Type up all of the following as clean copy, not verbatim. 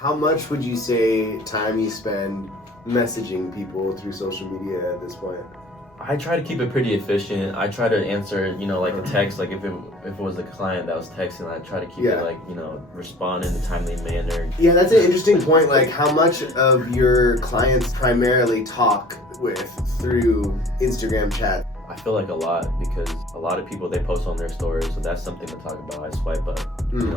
how much would you say time you spend messaging people through social media at this point? I try to keep it pretty efficient. I try to answer, like a text, like if it was the client that was texting, I try to keep it respond in a timely manner. Yeah, that's an interesting point. Like, how much of your clients primarily talk with through Instagram chat? I feel like a lot, because a lot of people, they post on their stories, so that's something to talk about. I swipe up,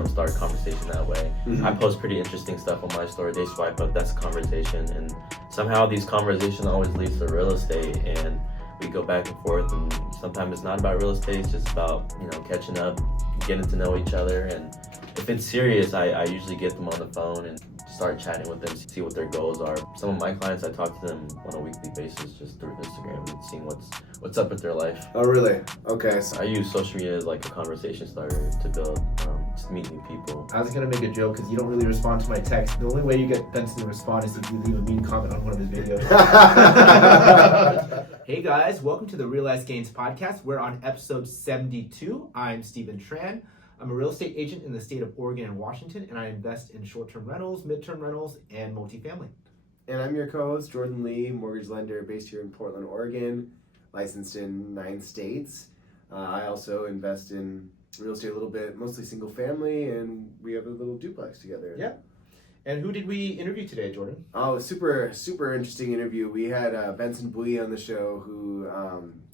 start a conversation that way. I post pretty interesting stuff on my story. They swipe up, that's a conversation, and somehow these conversations always leads to real estate, and we go back and forth, and sometimes it's not about real estate, it's just about, catching up, getting to know each other. And if it's serious, I usually get them on the phone and start chatting with them, see what their goals are. Some of my clients, I talk to them on a weekly basis just through Instagram and seeing what's up with their life. Oh, really? Okay. I use social media as like a conversation starter to build, just meet new people. I was going to make a joke because you don't really respond to my text. The only way you get Benson to respond is if you leave a mean comment on one of his videos. Hey guys, welcome to the Realized Gains podcast. We're on episode 72. I'm Stephen Tran. I'm a real estate agent in the state of Oregon and Washington, and I invest in short-term rentals, mid-term rentals, and multifamily. And I'm your co-host, Jordan Lee, mortgage lender based here in Portland, Oregon, licensed in 9 states. I also invest in real estate a little bit, mostly single family, and we have a little duplex together. Yeah. And who did we interview today, Jordan? Oh, super interesting interview. We had Benson Bui on the show, who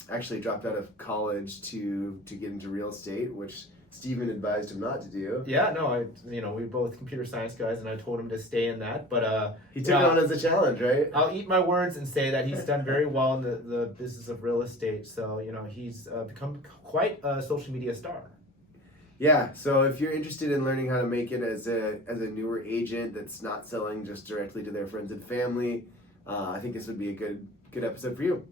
actually dropped out of college to get into real estate, which Stephen advised him not to do. Yeah, no, we're both computer science guys, and I told him to stay in that. But he took it on as a challenge, right? I'll eat my words and say that he's done very well in the business of real estate. So he's become quite a social media star. Yeah, so if you're interested in learning how to make it as a newer agent that's not selling just directly to their friends and family, I think this would be a good episode for you.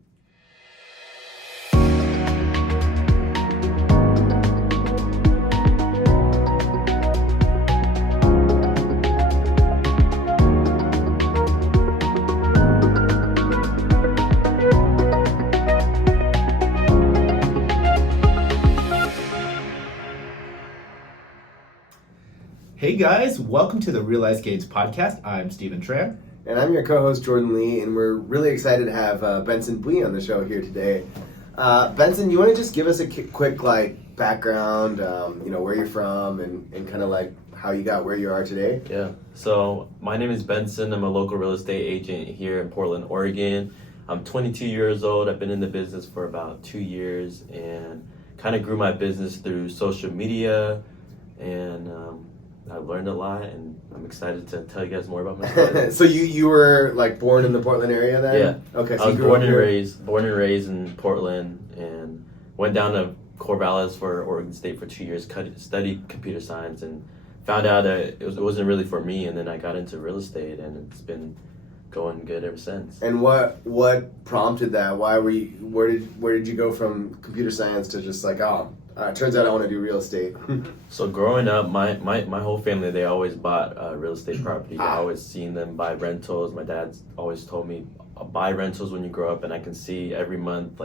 Hey guys, welcome to the Realized Gains podcast. I'm Stephen Tran. And I'm your co-host, Jordan Lee, and we're really excited to have Benson Bui on the show here today. Benson, you want to just give us a quick background, where you're from and kind of like how you got where you are today? Yeah, so my name is Benson. I'm a local real estate agent here in Portland, Oregon. I'm 22 years old. I've been in the business for about 2 years and kind of grew my business through social media, and I've learned a lot, and I'm excited to tell you guys more about my story. So you were born in the Portland area then? Yeah. Okay. So I was born and raised in Portland, and went down to Corvallis for Oregon State for 2 years, studied computer science, and found out that it wasn't really for me. And then I got into real estate, and it's been going good ever since. And what prompted that? Where did you go from computer science to just turns out I want to do real estate? So growing up, my whole family, they always bought real estate properties. I always seen them buy rentals. My dad's always told me, buy rentals when you grow up, and I can see every month,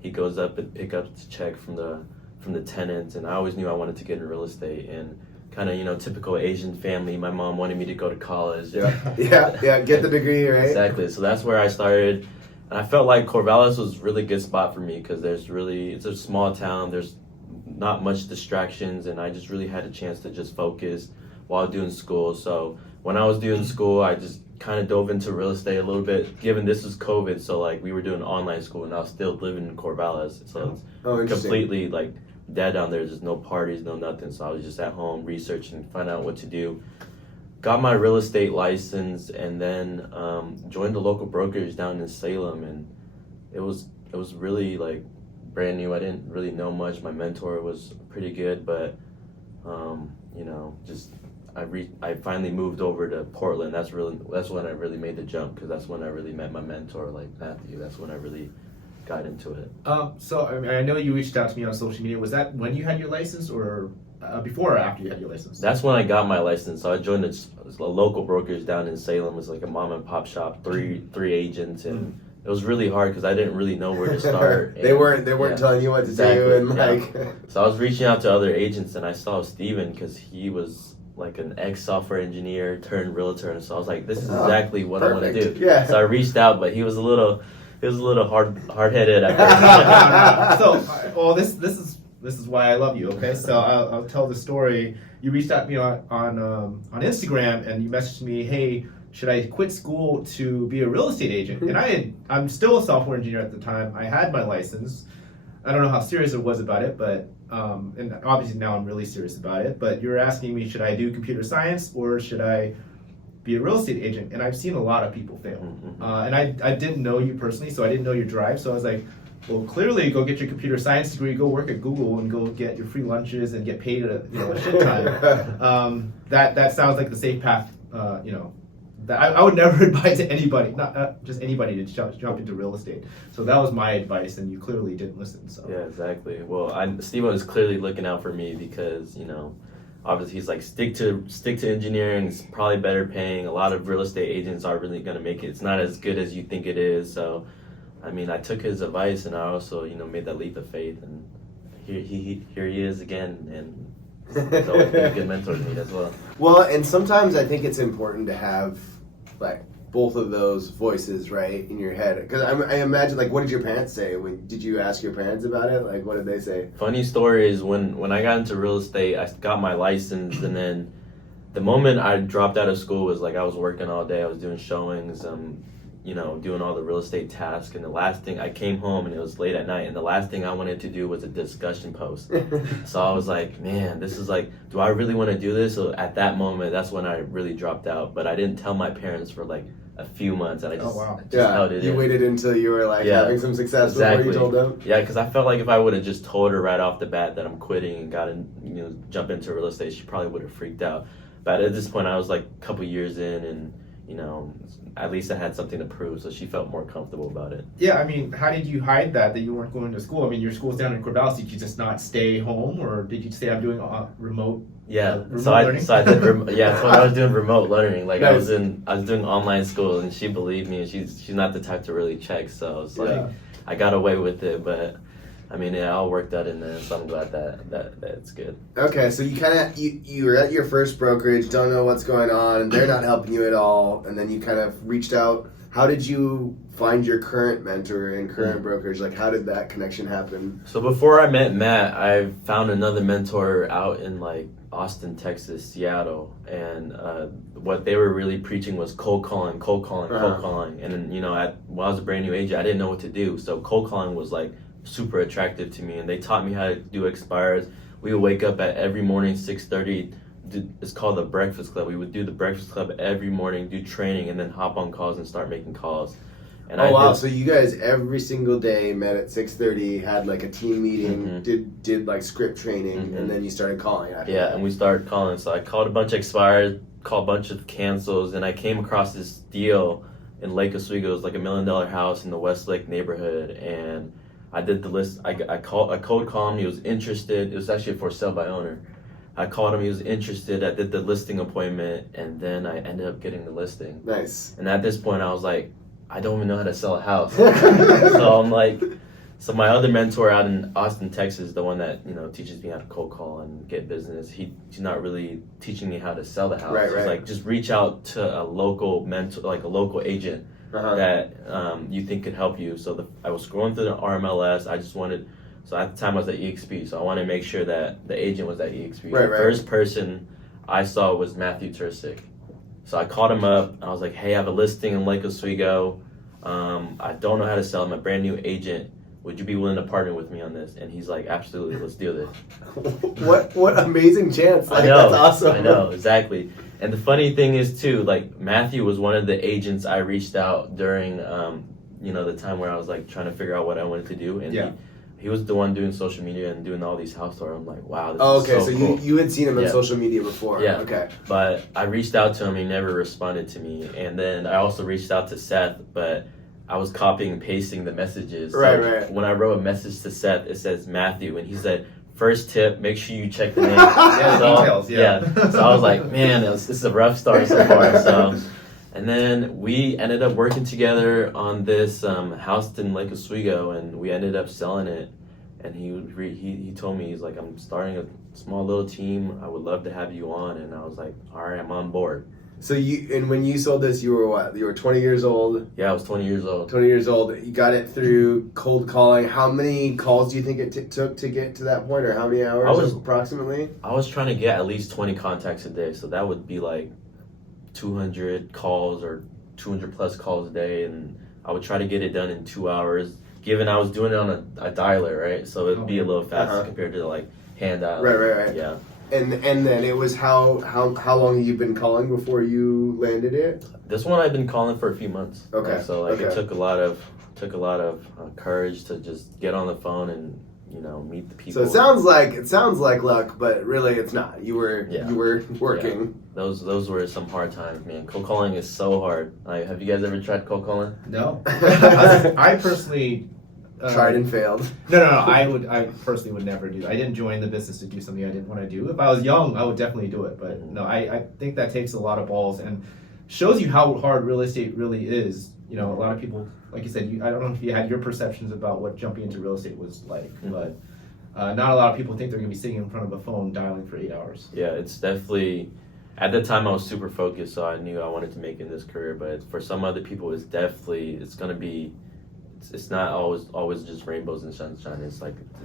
he goes up and pick up the check from the tenants, and I always knew I wanted to get in real estate. And kind of, typical Asian family, my mom wanted me to go to college. Yeah, get the degree, right? Exactly, so that's where I started. And I felt like Corvallis was a really good spot for me, because it's a small town, there's not much distractions, and I just really had a chance to just focus while doing school. So when I was doing school, I just kind of dove into real estate a little bit, given this was COVID, so we were doing online school, and I was still living in Corvallis, so it's completely dead down there. There's no parties, no nothing, so I was just at home researching, finding out what to do. Got my real estate license, and then joined the local brokerage down in Salem, and it was really brand new. I didn't really know much. My mentor was pretty good, but I finally moved over to Portland. That's when I really made the jump, because that's when I really met my mentor, Matthew. That's when I really got into it. So I know you reached out to me on social media. Was that when you had your license, or before or after you had your license? That's when I got my license. So I joined a local brokerage down in Salem. It was like a mom and pop shop, three agents, and it was really hard because I didn't really know where to start. They weren't telling you what to do, and So I was reaching out to other agents, and I saw Steven, because he was like an ex-software engineer turned realtor, and so I was like, this is exactly what I want to perfect. do. Yeah. So I reached out, but he was a little hard-headed at first. So, well, this is why I love you. Okay, so I'll tell the story. You reached out to me on Instagram, and you messaged me, hey, should I quit school to be a real estate agent? And I'm still a software engineer at the time. I had my license. I don't know how serious I was about it, but and obviously now I'm really serious about it. But you're asking me, should I do computer science or should I be a real estate agent? And I've seen a lot of people fail. And I didn't know you personally, so I didn't know your drive. So I was like, well, clearly go get your computer science degree, go work at Google, and go get your free lunches and get paid a shit ton. That sounds like the safe path. That I would never advise anybody, not just anybody, to jump into real estate. So that was my advice, and you clearly didn't listen. So Yeah, exactly. Well, Steve was clearly looking out for me because obviously he's like stick to engineering. It's probably better paying. A lot of real estate agents aren't really going to make it. It's not as good as you think it is. So, I mean, I took his advice, and I also made that leap of faith, and here he is again, and he's always been a good mentor to me as well. Well, and sometimes I think it's important to have like both of those voices right in your head, because I imagine, like, what did your parents say? Did you ask your parents about it? Like, what did they say? Funny story is when I got into real estate, I got my license, and then the moment I dropped out of school was like I was working all day. I was doing showings, doing all the real estate tasks, and the last thing, I came home and it was late at night, and the last thing I wanted to do was a discussion post. So I was like, man, this is like, do I really want to do this? So at that moment, that's when I really dropped out. But I didn't tell my parents for like a few months, and I just held it in. You waited until you were like having some success before you told them? Yeah, because I felt like if I would have just told her right off the bat that I'm quitting and got in, jump into real estate, she probably would have freaked out. But at this point, I was like a couple years in, and at least I had something to prove, so she felt more comfortable about it. Yeah, I mean, how did you hide that you weren't going to school? I mean, your school's down in Corvallis. Did you just not stay home, or did you say I'm doing remote? Remote I did that's when I was doing remote learning. Like Nice. I was doing online school, and she believed me, and she's not the type to really check, so it's like I got away with it, but I mean, it all worked out in there, so I'm glad that it's good. Okay, so you kind of you were at your first brokerage, don't know what's going on, and they're not helping you at all, and then you kind of reached out. How did you find your current mentor and current brokerage? Like, how did that connection happen? So before I met Matt, I found another mentor out in like Austin, Texas, Seattle, and what they were really preaching was cold calling. And then, when I was a brand new agent, I didn't know what to do, so cold calling was like super attractive to me, and they taught me how to do expires. We would wake up at every morning 6:30. It's called the Breakfast Club. We would do the Breakfast Club every morning, do training, and then hop on calls and start making calls. And So you guys every single day met at 6:30, had like a team meeting, did like script training, and then you started calling after that. And we started calling. So I called a bunch of expires, called a bunch of cancels, and I came across this deal in Lake Oswego. It was like $1 million house in the Westlake neighborhood, and I did the list. I cold called him. He was interested. It was actually a for sale by owner. I called him. He was interested. I did the listing appointment, and then I ended up getting the listing. Nice. And at this point, I was like, I don't even know how to sell a house. So I'm like, so my other mentor out in Austin, Texas, the one that teaches me how to cold call and get business, he's not really teaching me how to sell the house. He's like, just reach out to a local mentor, like a local agent. That you think could help you. So I was scrolling through the RMLS. So at the time I was at EXP, so I wanted to make sure that the agent was at EXP. The first person I saw was Matthew Tursick. So I called him up. I was like, hey, I have a listing in Lake Oswego. I don't know how to sell. I'm a brand new agent. Would you be willing to partner with me on this? And he's like, absolutely, let's do this. What amazing chance. I know, that's awesome. I know, exactly. And the funny thing is too, like Matthew was one of the agents I reached out during, the time where I was like trying to figure out what I wanted to do, and he was the one doing social media and doing all these house tours. I'm like, wow, this is so cool. you had seen him on social media before. Yeah. Okay. But I reached out to him, he never responded to me, and then I also reached out to Seth, but I was copying and pasting the messages. So when I wrote a message to Seth, it says Matthew, and he said, first tip, make sure you check the name. Details. So I was like, man, this is a rough start so far. So, and then we ended up working together on this house in Lake Oswego, and we ended up selling it. And he told me, he's like, I'm starting small little team. I would love to have you on. And I was like, all right, I'm on board. So when you sold this, you were what? You were 20 years old. Yeah, I was 20 years old. 20 years old. You got it through cold calling. How many calls do you think it took to get to that point, or how many hours approximately? I was trying to get at least 20 contacts a day, so that would be like 200 calls or 200 plus calls a day, and I would try to get it done in 2 hours. Given I was doing it on a dialer, right? So it'd be a little faster compared to like hand dial. Right. Yeah. And then it was how long you've been calling before you landed it? This one I've been calling for a few months. Okay. Right? So like it took a lot of courage to just get on the phone and meet the people. So it sounds like luck, but really it's not. You were working. Yeah. Those were some hard times, man. Cold calling is so hard. Like, have you guys ever tried cold calling? No. I personally tried and failed. No. I personally would never do. I didn't join the business to do something I didn't want to do. If I was young, I would definitely do it. But no, I think that takes a lot of balls and shows you how hard real estate really is. A lot of people, like you said, I don't know if you had your perceptions about what jumping into real estate was like, but not a lot of people think they're going to be sitting in front of a phone dialing for 8 hours. Yeah, it's definitely. At the time, I was super focused, so I knew I wanted to make it in this career. But for some other people, it's going to be. It's not always just rainbows and sunshine. It's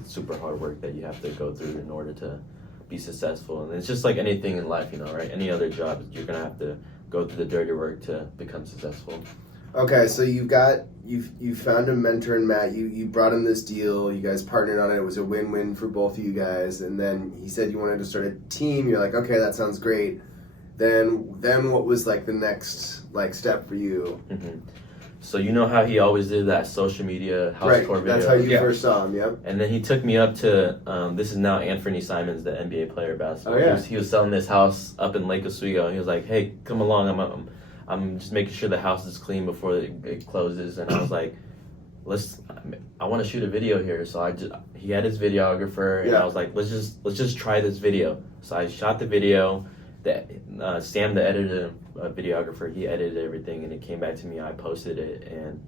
super hard work that you have to go through in order to be successful. And it's just like anything in life, right? Any other job, you're gonna have to go through the dirty work to become successful. Okay, so you found a mentor in Matt. You brought him this deal. You guys partnered on it. It was a win-win for both of you guys. And then he said you wanted to start a team. You're like, okay, that sounds great. Then what was like the next step for you? Mm-hmm. So you know how he always did that social media house tour video? That's how you first saw him, yep. And then he took me up to, this is now Anthony Simons, the NBA player basketball. Oh, yeah. He was selling this house up in Lake Oswego. He was like, hey, come along. I'm just making sure the house is clean before it closes. And I was like, I want to shoot a video here. So he had his videographer, and I was like, let's just try this video. So I shot the video. Sam, the editor, videographer, he edited everything, and it came back to me. I posted it, and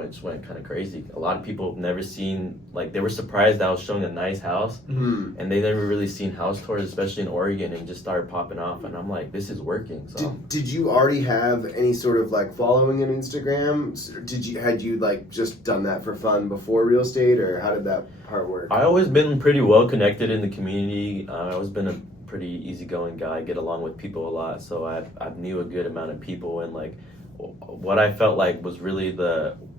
it just went kind of crazy. A lot of people have never seen, they were surprised that I was showing a nice house, and they never really seen house tours, especially in Oregon, and just started popping off. And I'm like, this is working. So did you already have any sort of following on Instagram? Had you just done that for fun before real estate, or how did that part work? I always been pretty well connected in the community. I always been a pretty easygoing guy. I get along with people a lot, so I knew a good amount of people, and what I felt like was really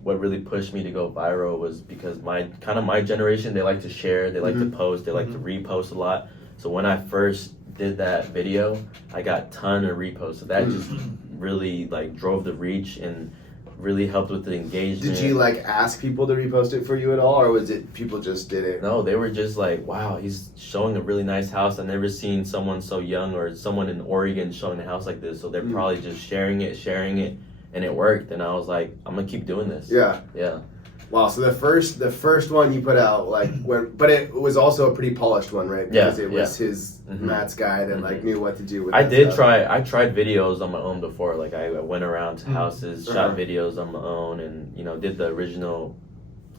what really pushed me to go viral was because my generation, they like to share, they like to post, they like to repost a lot. So when I first did that video, I got a ton of reposts. So that just really drove the reach and really helped with the engagement. Did you ask people to repost it for you at all, or was it people just did it? No, they were just like, wow, he's showing a really nice house. I've never seen someone so young or someone in Oregon showing a house like this. So they're probably just sharing it, and it worked. And I was like, I'm gonna keep doing this. Yeah. Wow. So the first one you put out, but it was also a pretty polished one, right? Because it was his Matt's guy that knew what to do with. I tried videos on my own before. I went around to houses, shot videos on my own, and did the original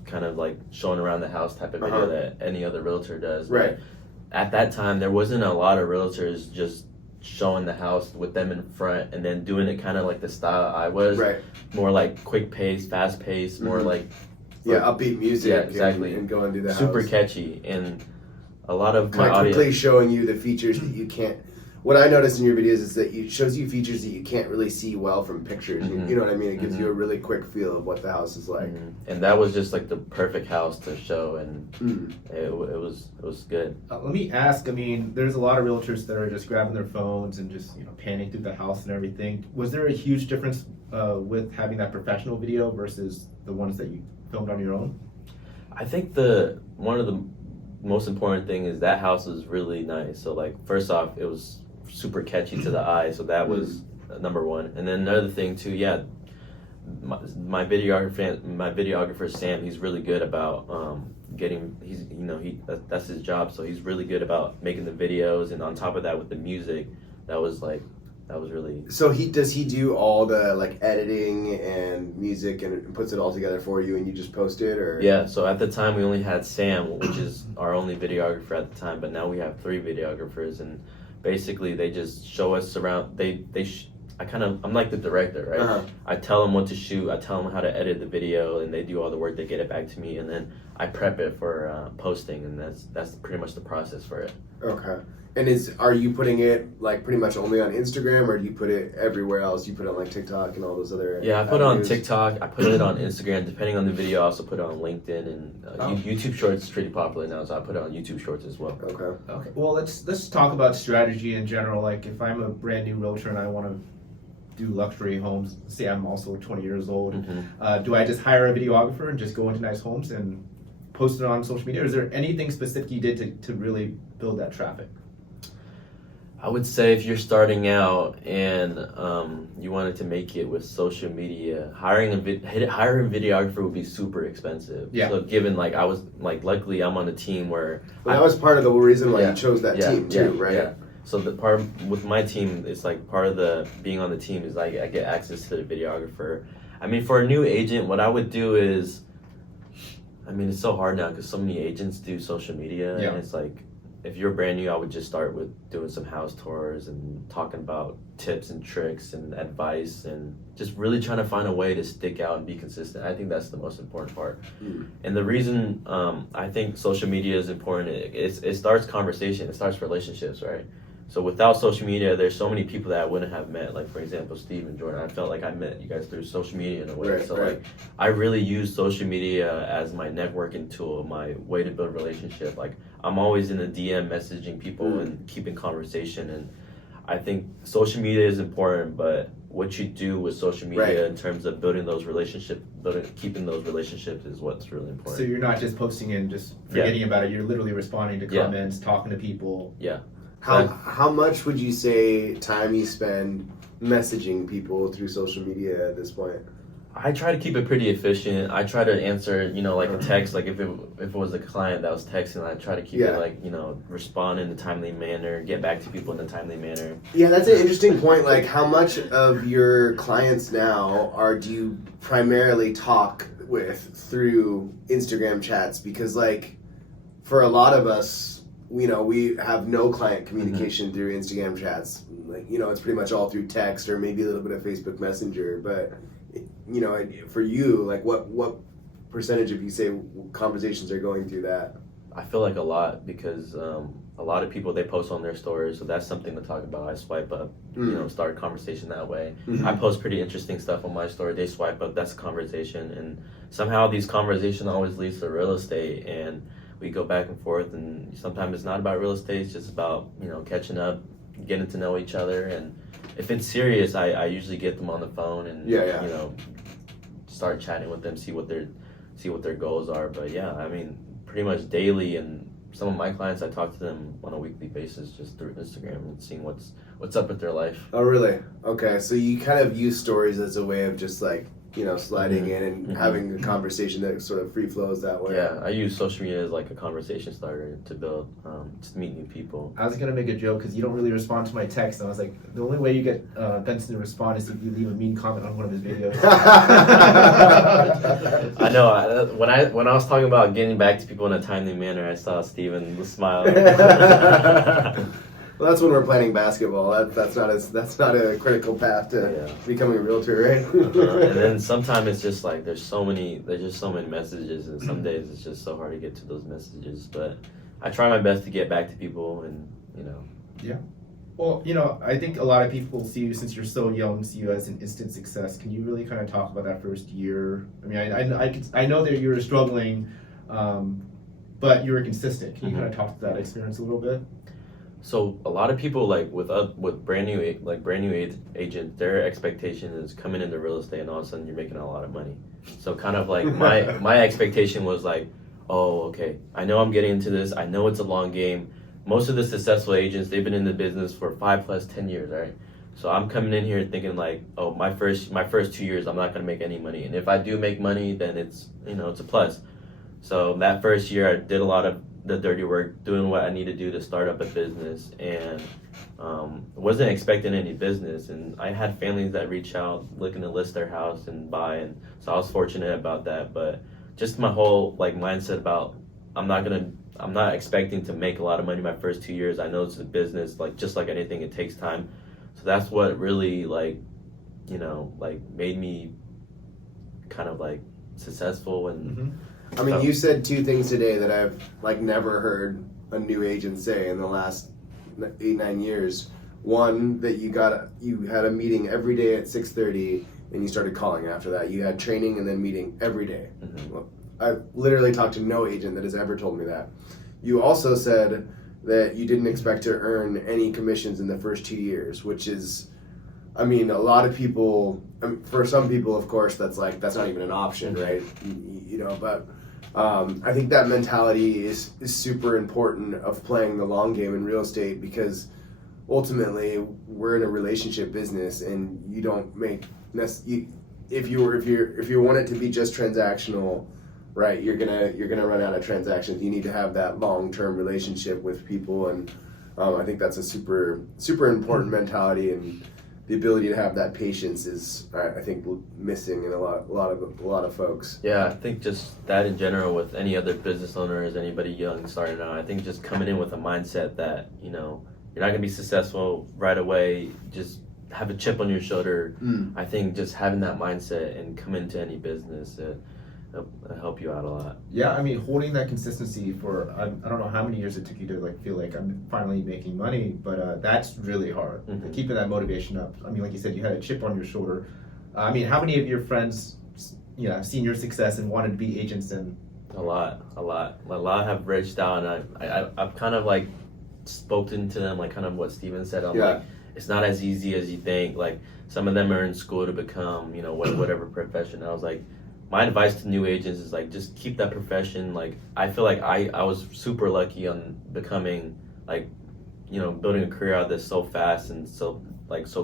kind of showing around the house type of video that any other realtor does. Right. But at that time, there wasn't a lot of realtors just showing the house with them in front and then doing it kind of like the style I was. Right. More quick pace, fast pace, more upbeat music. Yeah, exactly. And go and do the super house. catchy, and a lot of kind my of quickly audience showing you the features that you can't. What I noticed in your videos is that it shows you features that you can't really see well from pictures. You know what I mean? It gives you a really quick feel of what the house is like. And that was just the perfect house to show, and it was good. Let me ask. There's a lot of realtors that are just grabbing their phones and just panning through the house and everything. Was there a huge difference with having that professional video versus the ones that you filmed on your own? I think one of the most important thing is that house is really nice. So first off, it was super catchy to the eye, so that was number one. And then another thing too, my videographer Sam, he's really good about that's his job, so he's really good about making the videos. And on top of that, with the music, that was that was really. So does he do all the like editing and music and puts it all together for you and you just post it, or? Yeah, so at the time we only had Sam, which is our only videographer at the time, but now we have 3 videographers, and basically they just show us around. I'm like the director, right? Uh-huh. I tell them what to shoot, I tell them how to edit the video, and they do all the work. They get it back to me, and then I prep it for posting, and that's pretty much the process for it. Okay. And are you putting it like pretty much only on Instagram, or do you put it everywhere else? You put it on like TikTok and all those other. Yeah, I put it on avenues? TikTok. I put it on Instagram. Depending on the video, I also put it on LinkedIn, and YouTube Shorts is pretty popular now, so I put it on YouTube Shorts as well. Okay. Okay. Well, let's talk about strategy in general. Like, if I'm a brand new realtor and I want to do luxury homes, say I'm also 20 years old, do I just hire a videographer and just go into nice homes and post it on social media? Or is there anything specific you did to really build that traffic? I would say if you're starting out and you wanted to make it with social media, hiring a videographer would be super expensive. Yeah. So given luckily I'm on a team where Well, that was part of the reason why you chose that team too, right? Yeah. So the part with my team, it's like part of the being on the team is like I get access to the videographer. I mean, for a new agent, what I would do is, I mean, it's so hard now because so many agents do social media, and it's like, if you're brand new, I would just start with doing some house tours and talking about tips and tricks and advice, and just really trying to find a way to stick out and be consistent. I think that's the most important part. And the reason I think social media is important, it starts conversation, it starts relationships, right? So without social media, there's so many people that I wouldn't have met. Like, for example, Steve and Jordan. I felt like I met you guys through social media in a way. Right, like, I really use social media as my networking tool, my way to build relationship. Like, I'm always in the DM messaging people and keeping conversation. And I think social media is important, but what you do with social media in terms of building those relationships, keeping those relationships is what's really important. So you're not just posting and just forgetting about it. You're literally responding to comments, talking to people. Yeah. How much would you say time you spend messaging people through social media at this point? I try to keep it pretty efficient. I try to answer, like a text. Like if it was a client that was texting, I try to keep it like, respond in a timely manner, get back to people in a timely manner. Yeah, that's an interesting point. Like, how much of your clients now do you primarily talk with through Instagram chats? Because like, for a lot of us, we have no client communication through Instagram chats. Like, it's pretty much all through text or maybe a little bit of Facebook Messenger. But, for you, like what percentage of you say conversations are going through that? I feel like a lot, because a lot of people, they post on their stories, so that's something to talk about. I swipe up, start a conversation that way. I post pretty interesting stuff on my story. They swipe up, that's a conversation. And somehow these conversations always leads to real estate, and we go back and forth, and sometimes it's not about real estate, it's just about, catching up, getting to know each other. And if it's serious, I usually get them on the phone and start chatting with them, see what their goals are. But yeah, I mean, pretty much daily, and some of my clients, I talk to them on a weekly basis just through Instagram and seeing what's up with their life. Oh, really? Okay, so you kind of use stories as a way of just like, sliding in and having a conversation that sort of free flows that way. Yeah, I use social media as like a conversation starter to build, to meet new people. I was going to make a joke because you don't really respond to my text. And I was like, the only way you get Benson to respond is if you leave a mean comment on one of his videos. I know. When I was talking about getting back to people in a timely manner, I saw Steven smile. Well, that's when we're playing basketball. That's not a critical path to becoming a realtor, right? And then sometimes it's just like there's just so many messages, and some days it's just so hard to get to those messages. But I try my best to get back to people, and Yeah. Well, I think a lot of people see you, since you're so young, see you as an instant success. Can you really kind of talk about that first year? I mean, I know that you were struggling, but you were consistent. Can you kind of talk to that experience a little bit? So a lot of people, like with brand new agents, their expectation is coming into real estate and all of a sudden you're making a lot of money. So kind of like my expectation was like, oh, okay, I know I'm getting into this. I know it's a long game. Most of the successful agents, they've been in the business for 5+10 years, right? So I'm coming in here thinking like, oh, my first 2 years, I'm not gonna make any money. And if I do make money, then it's it's a plus. So that first year, I did a lot of the dirty work, doing what I need to do to start up a business, and wasn't expecting any business. And I had families that reach out looking to list their house and buy, and so I was fortunate about that. But just my whole like mindset about I'm not expecting to make a lot of money my first 2 years. I know it's a business, like just like anything, it takes time. So that's what really like, you know, like made me kind of like successful. And I mean, you said two things today that I've like never heard a new agent say in the last 8-9 years. One, that you had a meeting every day at 6:30 and you started calling after that. You had training and then meeting every day. Well, I've literally talked to no agent that has ever told me that. You also said that you didn't expect to earn any commissions in the first 2 years, which is, I mean, a lot of people, for some people, of course, that's not even an option, right? You know, but I think that mentality is super important of playing the long game in real estate, because ultimately we're in a relationship business, and you don't make if you want it to be just transactional, right, you're gonna run out of transactions. You need to have that long-term relationship with people, and I think that's a super important mentality, and the ability to have that patience is, I think, missing in a lot of folks. Yeah, I think just that in general with any other business owners, anybody young starting out, I think just coming in with a mindset that, you know, you're not gonna be successful right away. Just have a chip on your shoulder. I think just having that mindset and come into any business, help you out a lot. Yeah, I mean, holding that consistency for I don't know how many years it took you to like feel like I'm finally making money, but that's really hard. Keeping that motivation up. I mean, like you said, you had a chip on your shoulder. I mean, how many of your friends, you know, have seen your success and wanted to be agents? And a lot have reached out, and I've kind of like spoken to them, like kind of what Steven said. I'm like, it's not as easy as you think. Like some of them are in school to become, you know, whatever profession. I was like, my advice to new agents is like, just keep that profession. Like, I feel like I was super lucky on becoming like, you know, building a career out of this so fast and so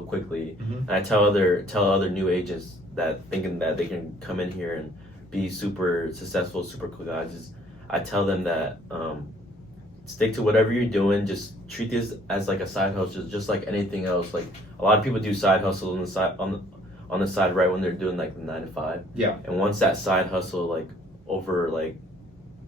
quickly. And I tell other new agents that thinking that they can come in here and be super successful super quick. I tell them that stick to whatever you're doing. Just treat this as like a side hustle, just like anything else. Like a lot of people do side hustles on the side right when they're doing like the 9 to 5. Yeah. And once that side hustle like over like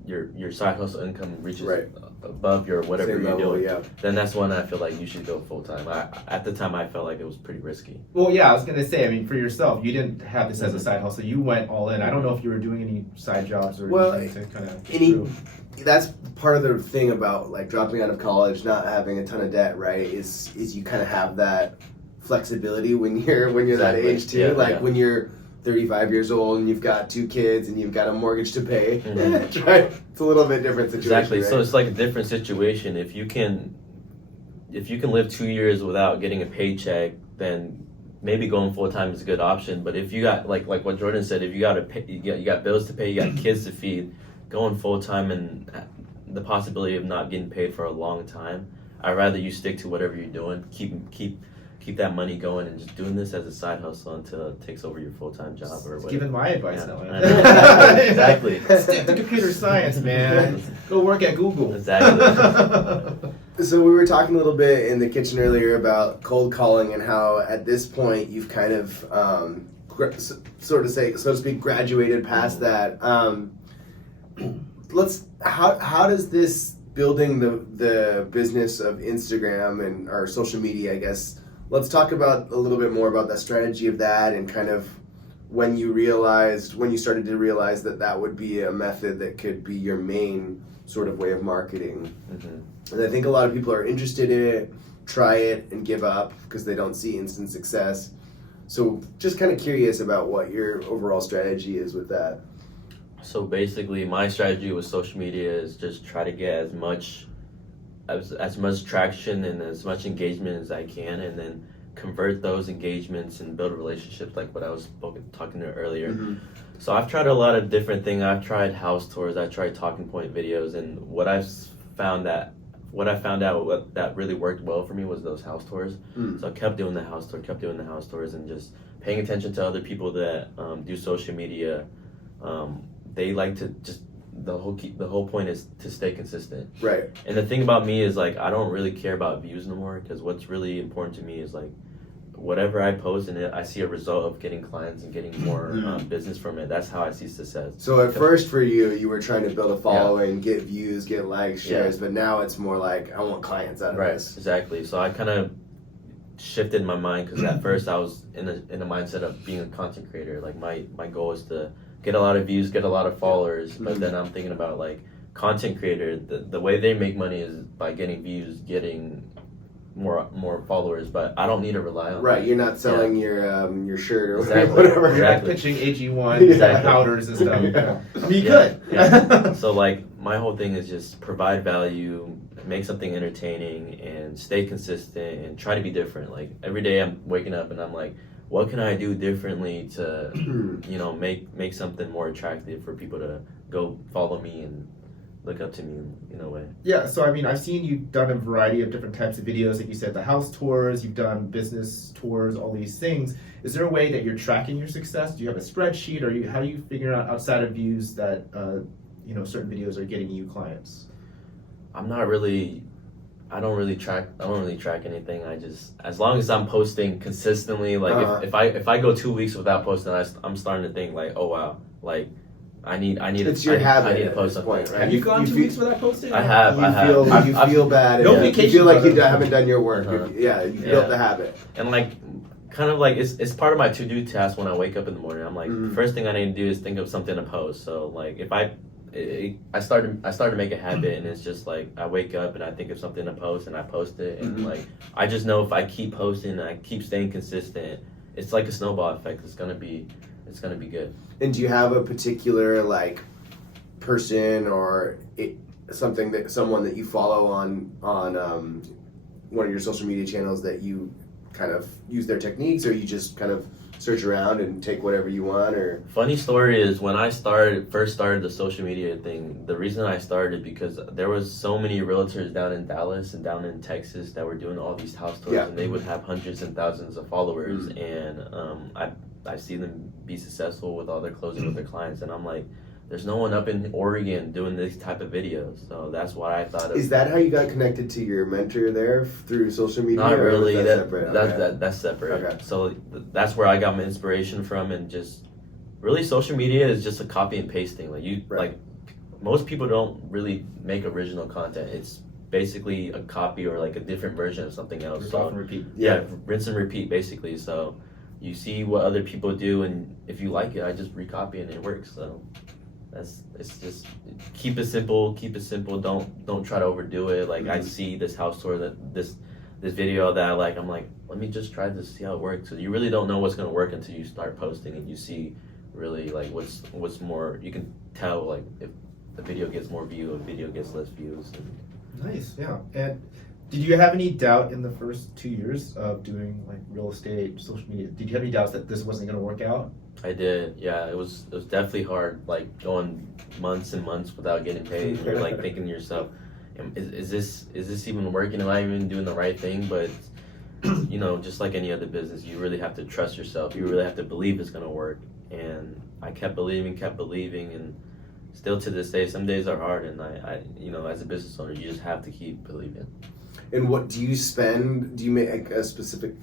your side hustle income reaches above your whatever Same you're level, doing, then that's when I feel like you should go full time. At the time I felt like it was pretty risky. Well, yeah, I was gonna say, I mean, for yourself, you didn't have this as a side hustle. You went all in. I don't know if you were doing any side jobs or anything to kind of. That's part of the thing about like dropping out of college, not having a ton of debt, right? Is you kind of have that flexibility when you're that age too. When you're 35 years old and you've got 2 kids and you've got a mortgage to pay, right? It's a little bit different situation. Exactly. Right? So it's like a different situation. If you can live 2 years without getting a paycheck, then maybe going full time is a good option. But if you got like what Jordan said, if you got to pay, you got bills to pay, you got kids to feed, going full time and the possibility of not getting paid for a long time, I'd rather you stick to whatever you're doing. Keep that money going and just doing this as a side hustle until it takes over your full-time job or whatever. Giving my advice now. Exactly. Stick to computer science, man. Go work at Google. Exactly. So we were talking a little bit in the kitchen earlier about cold calling and how at this point you've kind of so to speak graduated past that. How does this building the business of Instagram and our social media, I guess, let's talk about a little bit more about the strategy of that and kind of when you started to realize that would be a method that could be your main sort of way of marketing. And I think a lot of people are interested in it, try it, and give up because they don't see instant success. So just kind of curious about what your overall strategy is with that. So basically my strategy with social media is just try to get as much traction and as much engagement as I can, and then convert those engagements and build relationships like what I was talking to earlier. So I've tried a lot of different things. I've tried house tours, I've tried talking point videos, and what I found out that really worked well for me was those house tours. So I kept doing the house tours and just paying attention to other people that do social media. They like to just the whole point is to stay consistent. Right. And the thing about me is like I don't really care about views no more, because what's really important to me is like whatever I post in it, I see a result of getting clients and getting more business from it. That's how I see success. So at first for you were trying to build a following, get views, get likes, shares, but now it's more like I want clients out of this. Exactly. So I kind of shifted my mind, because at first I was in the mindset of being a content creator. Like my goal is to get a lot of views, get a lot of followers. But then I'm thinking about like content creator. The way they make money is by getting views, getting more followers, but I don't need to rely on Right, you're not selling your shirt or Exactly. whatever. You're not Exactly. pitching AG1 powders and stuff. I mean, you could. Yeah. So like my whole thing is just provide value, make something entertaining, and stay consistent and try to be different. Like every day I'm waking up and I'm like, what can I do differently to make something more attractive for people to go follow me and look up to me in a way. Yeah, so I mean, I've seen you've done a variety of different types of videos. Like you said, the house tours, you've done business tours, all these things. Is there a way that you're tracking your success? Do you have a spreadsheet, or how do you figure out outside of views that certain videos are getting you clients? I don't really track anything. I just, as long as I'm posting consistently, like if I go 2 weeks without posting, I'm starting to think like, oh wow, like I need It's your habit. I need to at post this something. point, right? Have you gone 2 weeks without posting? I have. You feel bad. No You vacation, feel like you brother. haven't done your work. You built the habit. And like, kind of like it's part of my to-do task when I wake up in the morning. I'm like, the first thing I need to do is think of something to post. So like, if I started to make a habit, and it's just like I wake up and I think of something to post and I post it, and like I just know if I keep posting and I keep staying consistent, it's like a snowball effect. It's gonna be good. And do you have a particular like person or someone that you follow on one of your social media channels that you kind of use their techniques, or you just kind of search around and take whatever you want? Or funny story is when I first started the social media thing, the reason I started because there was so many realtors down in Dallas and down in Texas that were doing all these house tours, and they would have hundreds and thousands of followers, and I see them be successful with all their closing with their clients, and I'm like, there's no one up in Oregon doing this type of videos. So that's why I thought of. Is that how you got connected to your mentor there through social media? Not really. That's separate. Okay. So that's where I got my inspiration from, and just really social media is just a copy and pasting. Like most people don't really make original content. It's basically a copy or like a different version of something else. Rinse and repeat. Yeah, rinse and repeat basically. So you see what other people do, and if you like it, I just recopy it and it works. So it's just keep it simple. Don't try to overdo it. Like I see this house tour, that this video that I like, I'm like, let me just try to see how it works. So you really don't know what's gonna work until you start posting and you see really like what's more. You can tell like if the video gets more view, a video gets less views. Nice, yeah. And did you have any doubt in the first 2 years of doing like real estate, social media? Did you have any doubts that this wasn't going to work out? I did, yeah. It was definitely hard, like going months and months without getting paid. And you're like thinking to yourself, is this even working? Am I even doing the right thing? But just like any other business, you really have to trust yourself. You really have to believe it's gonna work. And I kept believing, and still to this day, some days are hard. And I as a business owner, you just have to keep believing. And what do you spend? Do you make a specific,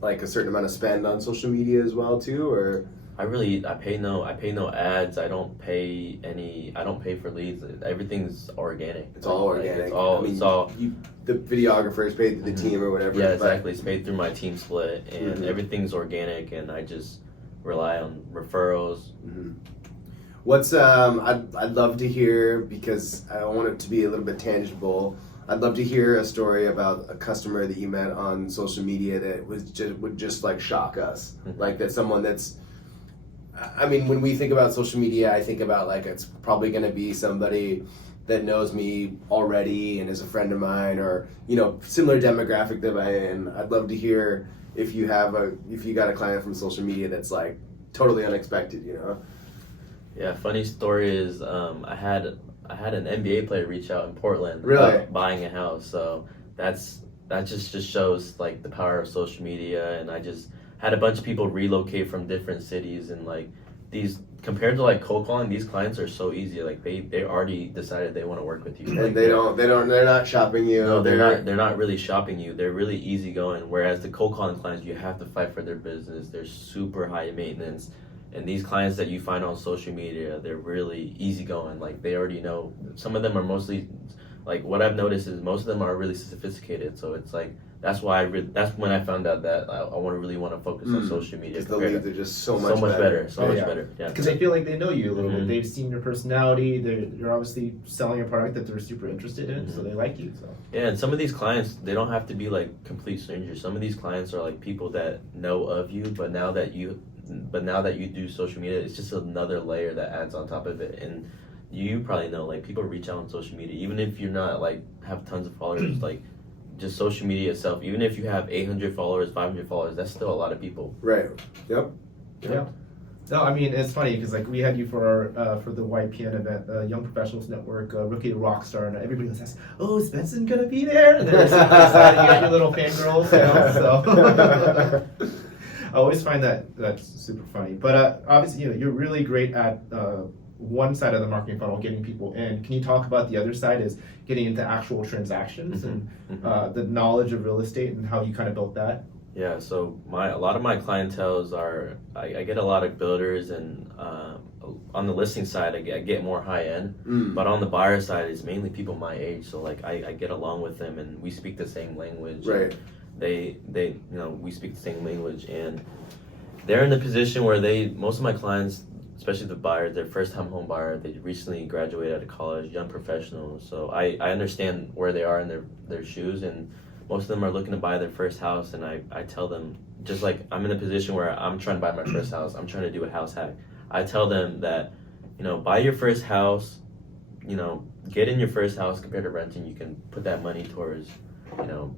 like a certain amount of spend on social media as well too, or? I pay no ads. I don't pay for leads. Everything's organic. It's all organic. It's all. The videographer is paid through the team or whatever. Yeah, exactly. It's paid through my team split, and everything's organic, and I just rely on referrals. What's I'd love to hear, because I want it to be a little bit tangible. I'd love to hear a story about a customer that you met on social media that would just like shock us. Like that someone that's, I mean, when we think about social media, I think about like it's probably going to be somebody that knows me already and is a friend of mine, or similar demographic that I'm in. I'd love to hear if you got a client from social media that's like totally unexpected. Yeah, funny story is I had an NBA player reach out in Portland Really? Buying a house. So that just shows like the power of social media. And I just had a bunch of people relocate from different cities, and like these compared to like cold calling, these clients are so easy. Like they already decided they want to work with you. And Like, they're not shopping you. no, they're not really shopping you. They're really easygoing. Whereas the cold calling clients, you have to fight for their business. They're super high maintenance. And these clients that you find on social media, they're really easygoing. Like they already know. Some of them are mostly, like what I've noticed is most of them are really sophisticated. So it's like that's why that's when I found out that I really want to focus on social media. Because the leads are just so much better. So much better. Yeah. Because they feel like they know you a little bit. They've seen your personality. You're obviously selling a product that they're super interested in, so they like you. So yeah, and some of these clients, they don't have to be like complete strangers. Some of these clients are like people that know of you, but now that you do social media, it's just another layer that adds on top of it. And you probably know, like people reach out on social media, even if you're not like have tons of followers, like just social media itself. Even if you have 800 followers, 500 followers, that's still a lot of people. Right. Yep. Yeah. No, I mean it's funny because like we had you for our for the YPN event, Young Professionals Network, Rookie to Rockstar, and everybody was asking, "Oh, is Benson gonna be there?" And they're super excited. You got your little fangirls, So I always find that's super funny. But obviously, you're really great at one side of the marketing funnel, getting people in. Can you talk about the other side, is getting into actual transactions and the knowledge of real estate and how you kind of built that? Yeah, so a lot of my clienteles are, I get a lot of builders, and on the listing side, I get more high end, but on the buyer side, it's mainly people my age. So like I get along with them, and we speak the same language. Right. They we speak the same language, and they're in a position where most of my clients, especially the buyers, they're first-time home buyer. They recently graduated out of college, young professionals. So I understand where they are in their shoes, and most of them are looking to buy their first house. And I tell them, just like I'm in a position where I'm trying to buy my first house, I'm trying to do a house hack. I tell them that, buy your first house, get in your first house compared to renting. You can put that money towards,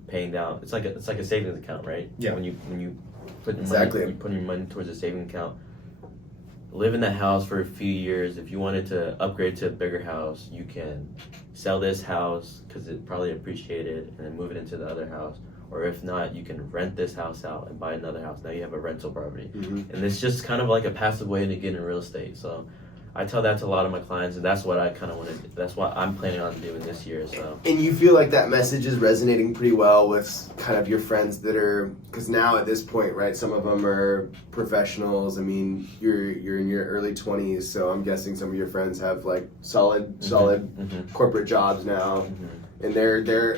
paying down. It's like a savings account, right? Yeah. When you put Exactly. you put your money towards a savings account. Live in that house for a few years. If you wanted to upgrade to a bigger house, you can sell this house because it probably appreciated and then move it into the other house. Or if not, you can rent this house out and buy another house. Now you have a rental property. And it's just kind of like a passive way to get in real estate. So I tell that to a lot of my clients, and that's what I kind of want to. That's what I'm planning on doing this year. So. And you feel like that message is resonating pretty well with kind of your friends that are, because now at this point, right? Some of them are professionals. I mean, you're in your early 20s, so I'm guessing some of your friends have like solid corporate jobs now, and they're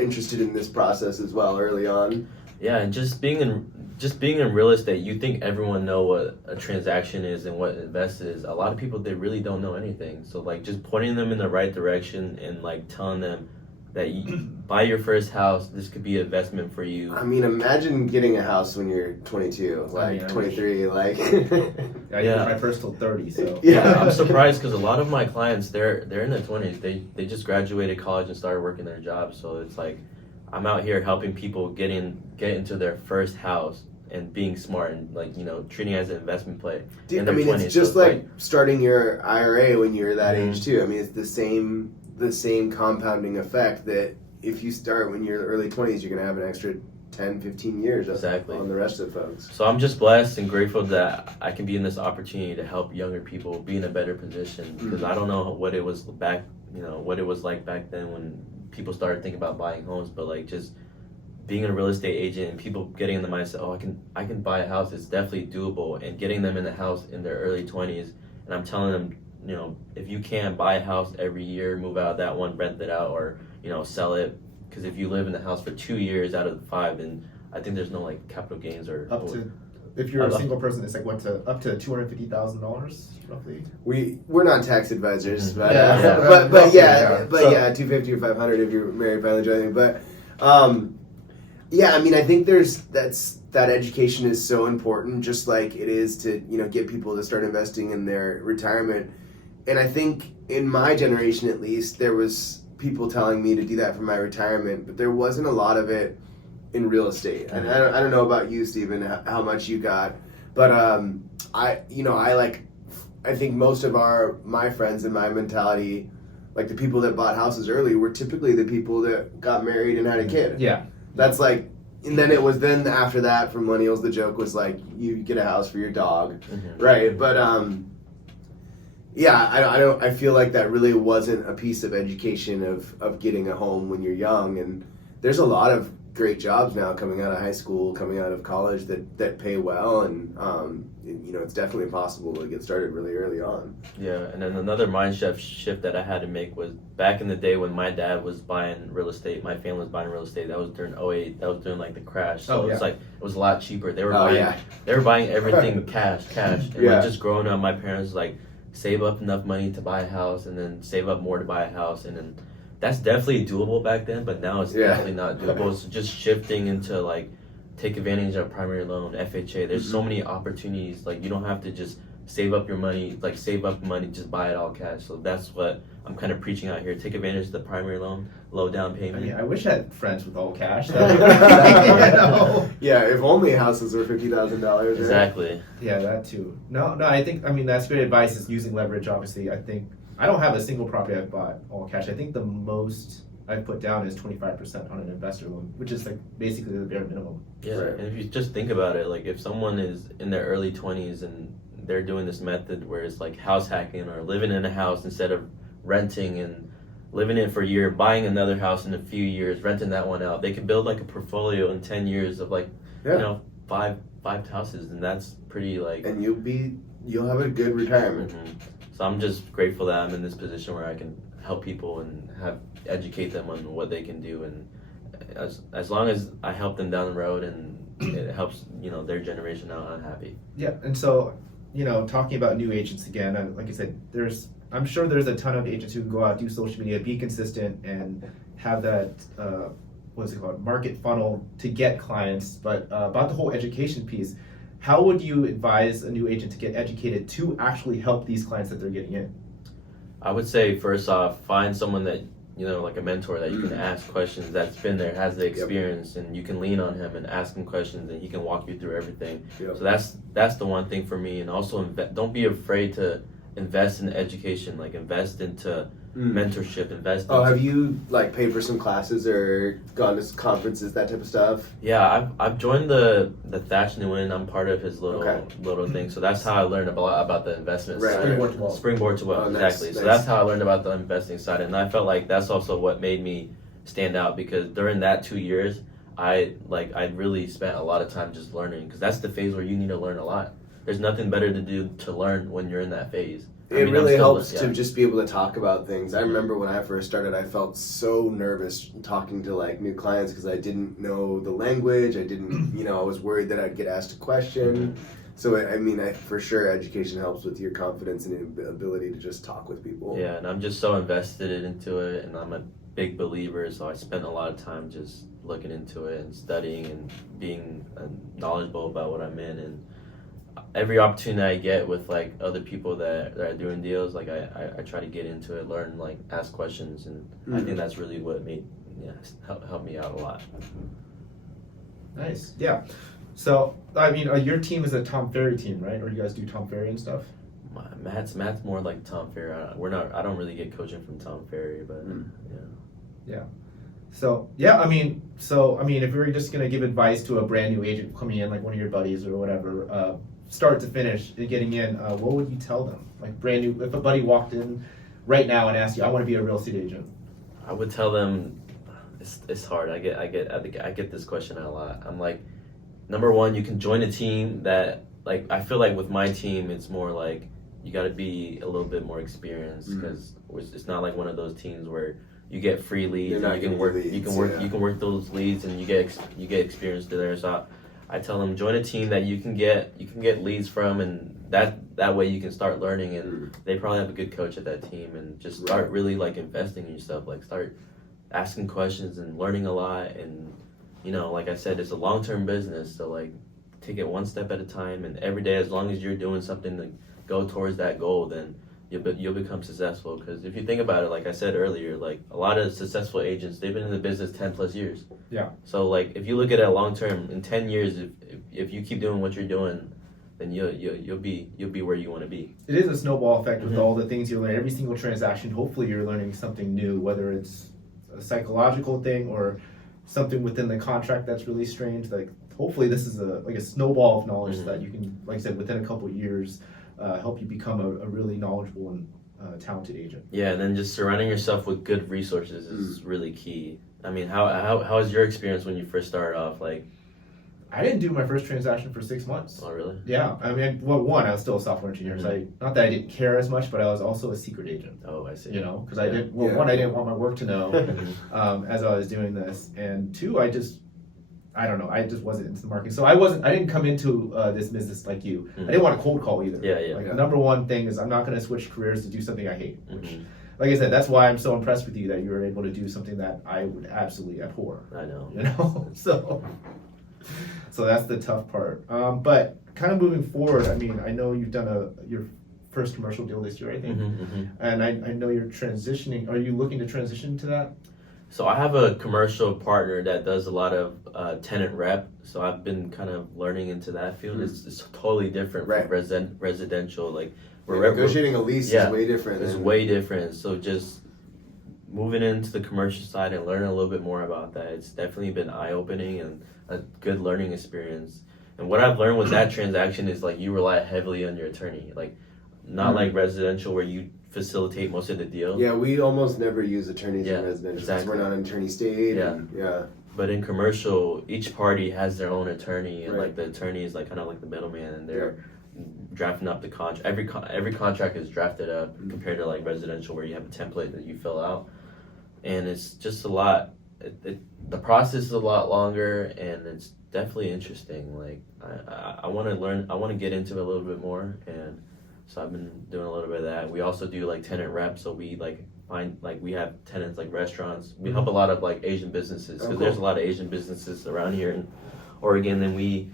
interested in this process as well early on. Yeah, and just being in real estate, you think everyone know what a transaction is and what invest is. A lot of people, they really don't know anything. So like just pointing them in the right direction and like telling them that you buy your first house, this could be an investment for you. I mean, imagine getting a house when you're 22, like 23, like. I did my first till 30, so. Yeah, I'm surprised because a lot of my clients, they're in their 20s. They just graduated college and started working their jobs. So it's like, I'm out here helping people get into their first house and being smart and like treating it as an investment play. Dude, I mean, 20s. It's just like starting your IRA when you're that age too. I mean, it's the same compounding effect that if you start when you're in the early 20s, you're gonna have an extra 10, 15 years on the rest of the folks. So I'm just blessed and grateful that I can be in this opportunity to help younger people be in a better position, because I don't know what it was like back then when people started thinking about buying homes, but like just being a real estate agent and people getting in the mindset, oh, I can buy a house, it's definitely doable, and getting them in the house in their early 20s. And I'm telling them, if you can buy a house every year, move out of that one, rent it out, or sell it, because if you live in the house for 2 years out of the 5, then I think there's no like capital gains or if you're a single person, it's like up to $250,000 roughly. We're not tax advisors, but yeah, 250 or 500 if you're married, filing, joining. But I mean, I think that education is so important, just like it is to get people to start investing in their retirement. And I think in my generation, at least, there was people telling me to do that for my retirement, but there wasn't a lot of it in real estate. And I don't know about you, Stephen, how much you got, but I think most of my friends and my mentality, like the people that bought houses early, were typically the people that got married and had a kid. Yeah, that's like and then it was then after that for millennials the joke was like you get a house for your dog, right? But yeah, I feel like that really wasn't a piece of education of getting a home when you're young, and there's a lot of great jobs now coming out of high school, coming out of college that pay well, and you know, it's definitely possible to get started really early on. Yeah, and then another mind shift that I had to make was back in the day when my dad was buying real estate, my family was buying real estate. That was during '08. That was during like the crash. So it was like it was a lot cheaper. They were buying everything cash. And like just growing up, my parents like save up enough money to buy a house, and then save up more to buy a house, and then that's definitely doable back then. But now it's definitely not doable. So just shifting into like take advantage of primary loan, FHA. There's so many opportunities. Like you don't have to just save up your money, like save up money, just buy it all cash. So that's what I'm kind of preaching out here. Take advantage of the primary loan, low down payment. I mean, I wish I had friends with all cash. Yeah, if only houses were $50,000. Exactly. Right? Yeah, that too. No, I think, I mean, that's great advice is using leverage, obviously. I think, I don't have a single property I've bought all cash. I think the most I've put down is 25% on an investor loan, which is like basically the bare minimum. Yeah, Right. and if you just think about it, like if someone is in their early 20s and they're doing this method where it's like house hacking or living in a house instead of renting and living in it for a year, buying another house in a few years, renting that one out, they could build like a portfolio in 10 years of like, you know, five houses, and that's pretty like... And you'll have a good retirement. So I'm just grateful that I'm in this position where I can help people and educate them on what they can do, and as long as I help them down the road and it helps, you know, their generation out, I'm happy. Yeah, and so, you know, talking about new agents again, like I said, I'm sure there's a ton of agents who can go out, do social media, be consistent, and have that, what's it called, market funnel to get clients. But about the whole education piece, how would you advise a new agent to get educated to actually help these clients that they're getting in? I would say first off, find someone that, you know, like a mentor that you can ask questions, that's been there, has the experience, and you can lean on him and ask him questions, and he can walk you through everything. So that's the one thing for me. And also don't be afraid to invest in education, like invest into mentorship, invest into... have you like paid for some classes or gone to conferences, that type of stuff? Yeah, I've joined the Thatch Nguyen. I'm part of his little thing. So that's how I learned about the investment side. Springboard to wealth. Exactly. Nice. So that's how I learned about the investing side, and I felt like that's also what made me stand out, because during that 2 years, I really spent a lot of time just learning, because that's the phase where you need to learn a lot. There's nothing better to do to learn when you're in that phase. It really helps to just be able to talk about things. I remember when I first started, I felt so nervous talking to like new clients because I didn't know the language. I didn't, you know, I was worried that I'd get asked a question. So, I mean, for sure, education helps with your confidence and ability to just talk with people. Yeah, and I'm just so invested into it, and I'm a big believer, so I spent a lot of time just looking into it and studying and being knowledgeable about what I'm in. And every opportunity I get with like other people that are doing deals, like I try to get into it, learn, like ask questions, and I think that's really what helped me out a lot. Nice. Yeah. So I mean, your team is a Tom Ferry team, right? Or you guys do Tom Ferry and stuff? Matt's more like Tom Ferry. I don't really get coaching from Tom Ferry, but yeah. So I mean, if you were just gonna give advice to a brand new agent coming in, like one of your buddies or whatever, start to finish getting in, what would you tell them? Like brand new, if a buddy walked in right now and asked you, I want to be a real estate agent, I would tell them it's hard. I get this question a lot. I'm like, number one, you can join a team that, like, I feel like with my team, it's more like you got to be a little bit more experienced, because it's not like one of those teams where you get free leads and you can work those leads and you get experience there. So I tell them, join a team that you can get leads from, and that way you can start learning, and they probably have a good coach at that team, and just start really like investing in yourself, like start asking questions and learning a lot. And you know, like I said, it's a long-term business, so like take it one step at a time, and every day, as long as you're doing something to go towards that goal, then you'll become successful. Because if you think about it, like I said earlier, like a lot of successful agents, they've been in the business 10 plus years. Yeah. So like if you look at it long term, in 10 years, if you keep doing what you're doing, then you'll be where you want to be. It is a snowball effect with all the things you learn. Every single transaction, hopefully you're learning something new, whether it's a psychological thing or something within the contract that's really strange. Like hopefully this is a snowball of knowledge Mhm. that you can, like I said, within a couple of years, help you become a really knowledgeable and talented agent. Yeah, and then just surrounding yourself with good resources is really key. I mean, how was your experience when you first started off? Like, I didn't do my first transaction for 6 months. oh really? Yeah, I mean, well, one, I was still a software engineer, so not that I didn't care as much, but I was also a secret agent. Oh, I see. You know, because I Yeah. didn't. Well, Yeah. one, I didn't want my work to know Mhm. as I was doing this, and two, I don't know, I just wasn't into the marketing. So I didn't come into this business like you. Mhm. I didn't want to cold call either. Yeah, yeah. Like Yeah. number one thing is I'm not going to switch careers to do something I hate. Which, Mhm. like I said, that's why I'm so impressed with you that you were able to do something that I would absolutely abhor. I know. You know, so that's the tough part. But kind of moving forward, I mean, I know you've done your first commercial deal this year, I think, Mhm, mhm. and I know you're transitioning. Are you looking to transition to that? So I have a commercial partner that does a lot of tenant rep. So I've been kind of learning into that field. Mhm. It's totally different Right. from residential. Like Negotiating a lease Yeah, is way different. it's than- way different. So just moving into the commercial side and learning a little bit more about that, it's definitely been eye opening and a good learning experience. And what I've learned with that transaction is like you rely heavily on your attorney. Like not like residential where you facilitate most of the deal. Yeah, we almost never use attorneys Yeah, in residential because exactly. we're not an attorney state. Yeah. And, yeah. But in commercial, each party has their own attorney, and Right. like the attorney is like kind of like the middleman, and they're drafting up the contract. Every contract is drafted up compared to like residential, where you have a template that you fill out, and it's just a lot. The process is a lot longer, and it's definitely interesting. Like I want to learn. I want to get into it a little bit more, and so I've been doing a little bit of that. We also do like tenant rep, so we like find like we have tenants like restaurants. We help a lot of like Asian businesses because Oh, cool. there's a lot of Asian businesses around here in Oregon, and we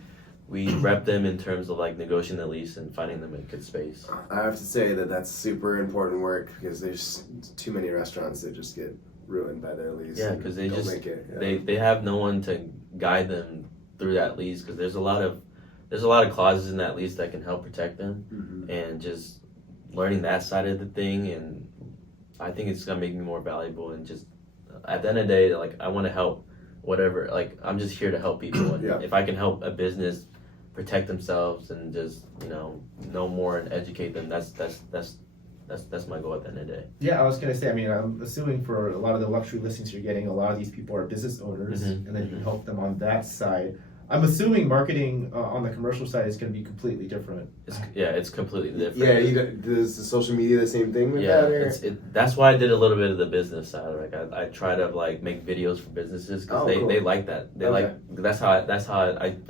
rep them in terms of like negotiating the lease and finding them a good space. I have to say that that's super important work because there's too many restaurants that just get ruined by their lease. Yeah, and because they don't just make it. Yeah. they have no one to guide them through that lease because there's a lot of clauses in that lease that can help protect them, Mhm. and just learning that side of the thing, and I think it's gonna make me more valuable. And just at the end of the day, like I want to help whatever. Like I'm just here to help people. And Yeah. if I can help a business protect themselves and just know more and educate them, that's my goal at the end of the day. Yeah, I was gonna say. I mean, I'm assuming for a lot of the luxury listings you're getting, a lot of these people are business owners, Mhm, and then you can mhm. help them on that side. I'm assuming marketing on the commercial side is going to be completely different. It's completely different. Yeah, does the social media the same thing with Yeah, that? Or? that's why I did a little bit of the business side. Like I try to like make videos for businesses because Oh, cool. they like that. They Okay. like that's how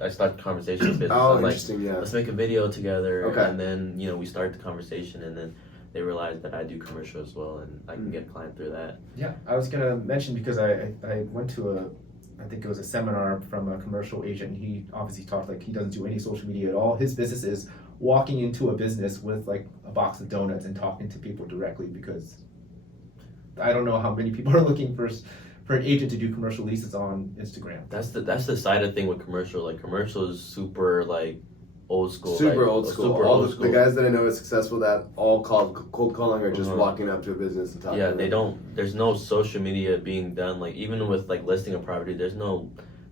I start conversations with business. Oh, I'm like, interesting. Yeah. let's make a video together, Okay. and then we start the conversation, and then they realize that I do commercial as well, and I can get a client through that. Yeah, I was going to mention because I went to I think it was a seminar from a commercial agent. And he obviously talked like he doesn't do any social media at all. His business is walking into a business with like a box of donuts and talking to people directly because I don't know how many people are looking for an agent to do commercial leases on Instagram. That's the side of thing with commercial. Like commercial is super like old school. Super like, old school. Super All old the school. guys that I know are successful that all cold calling are just Mhm. walking up to a business and talking. Yeah, to they them. there's no social media being done. Like even with like listing a property, they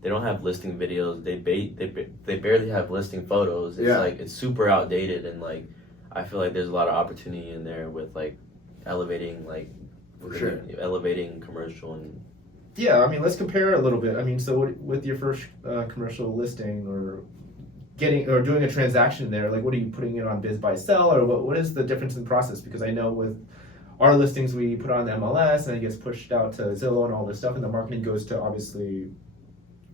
don't have listing videos. They barely have listing photos. It's Yeah. like it's super outdated, and like I feel like there's a lot of opportunity in there with like elevating For sure. elevating commercial. And Yeah, I mean, let's compare it a little bit. I mean, so with your first commercial listing or doing a transaction there, like what are you putting it on biz buy sell, or what is the difference in process? Because I know with our listings we put on the MLS and it gets pushed out to Zillow and all this stuff, and the marketing goes to obviously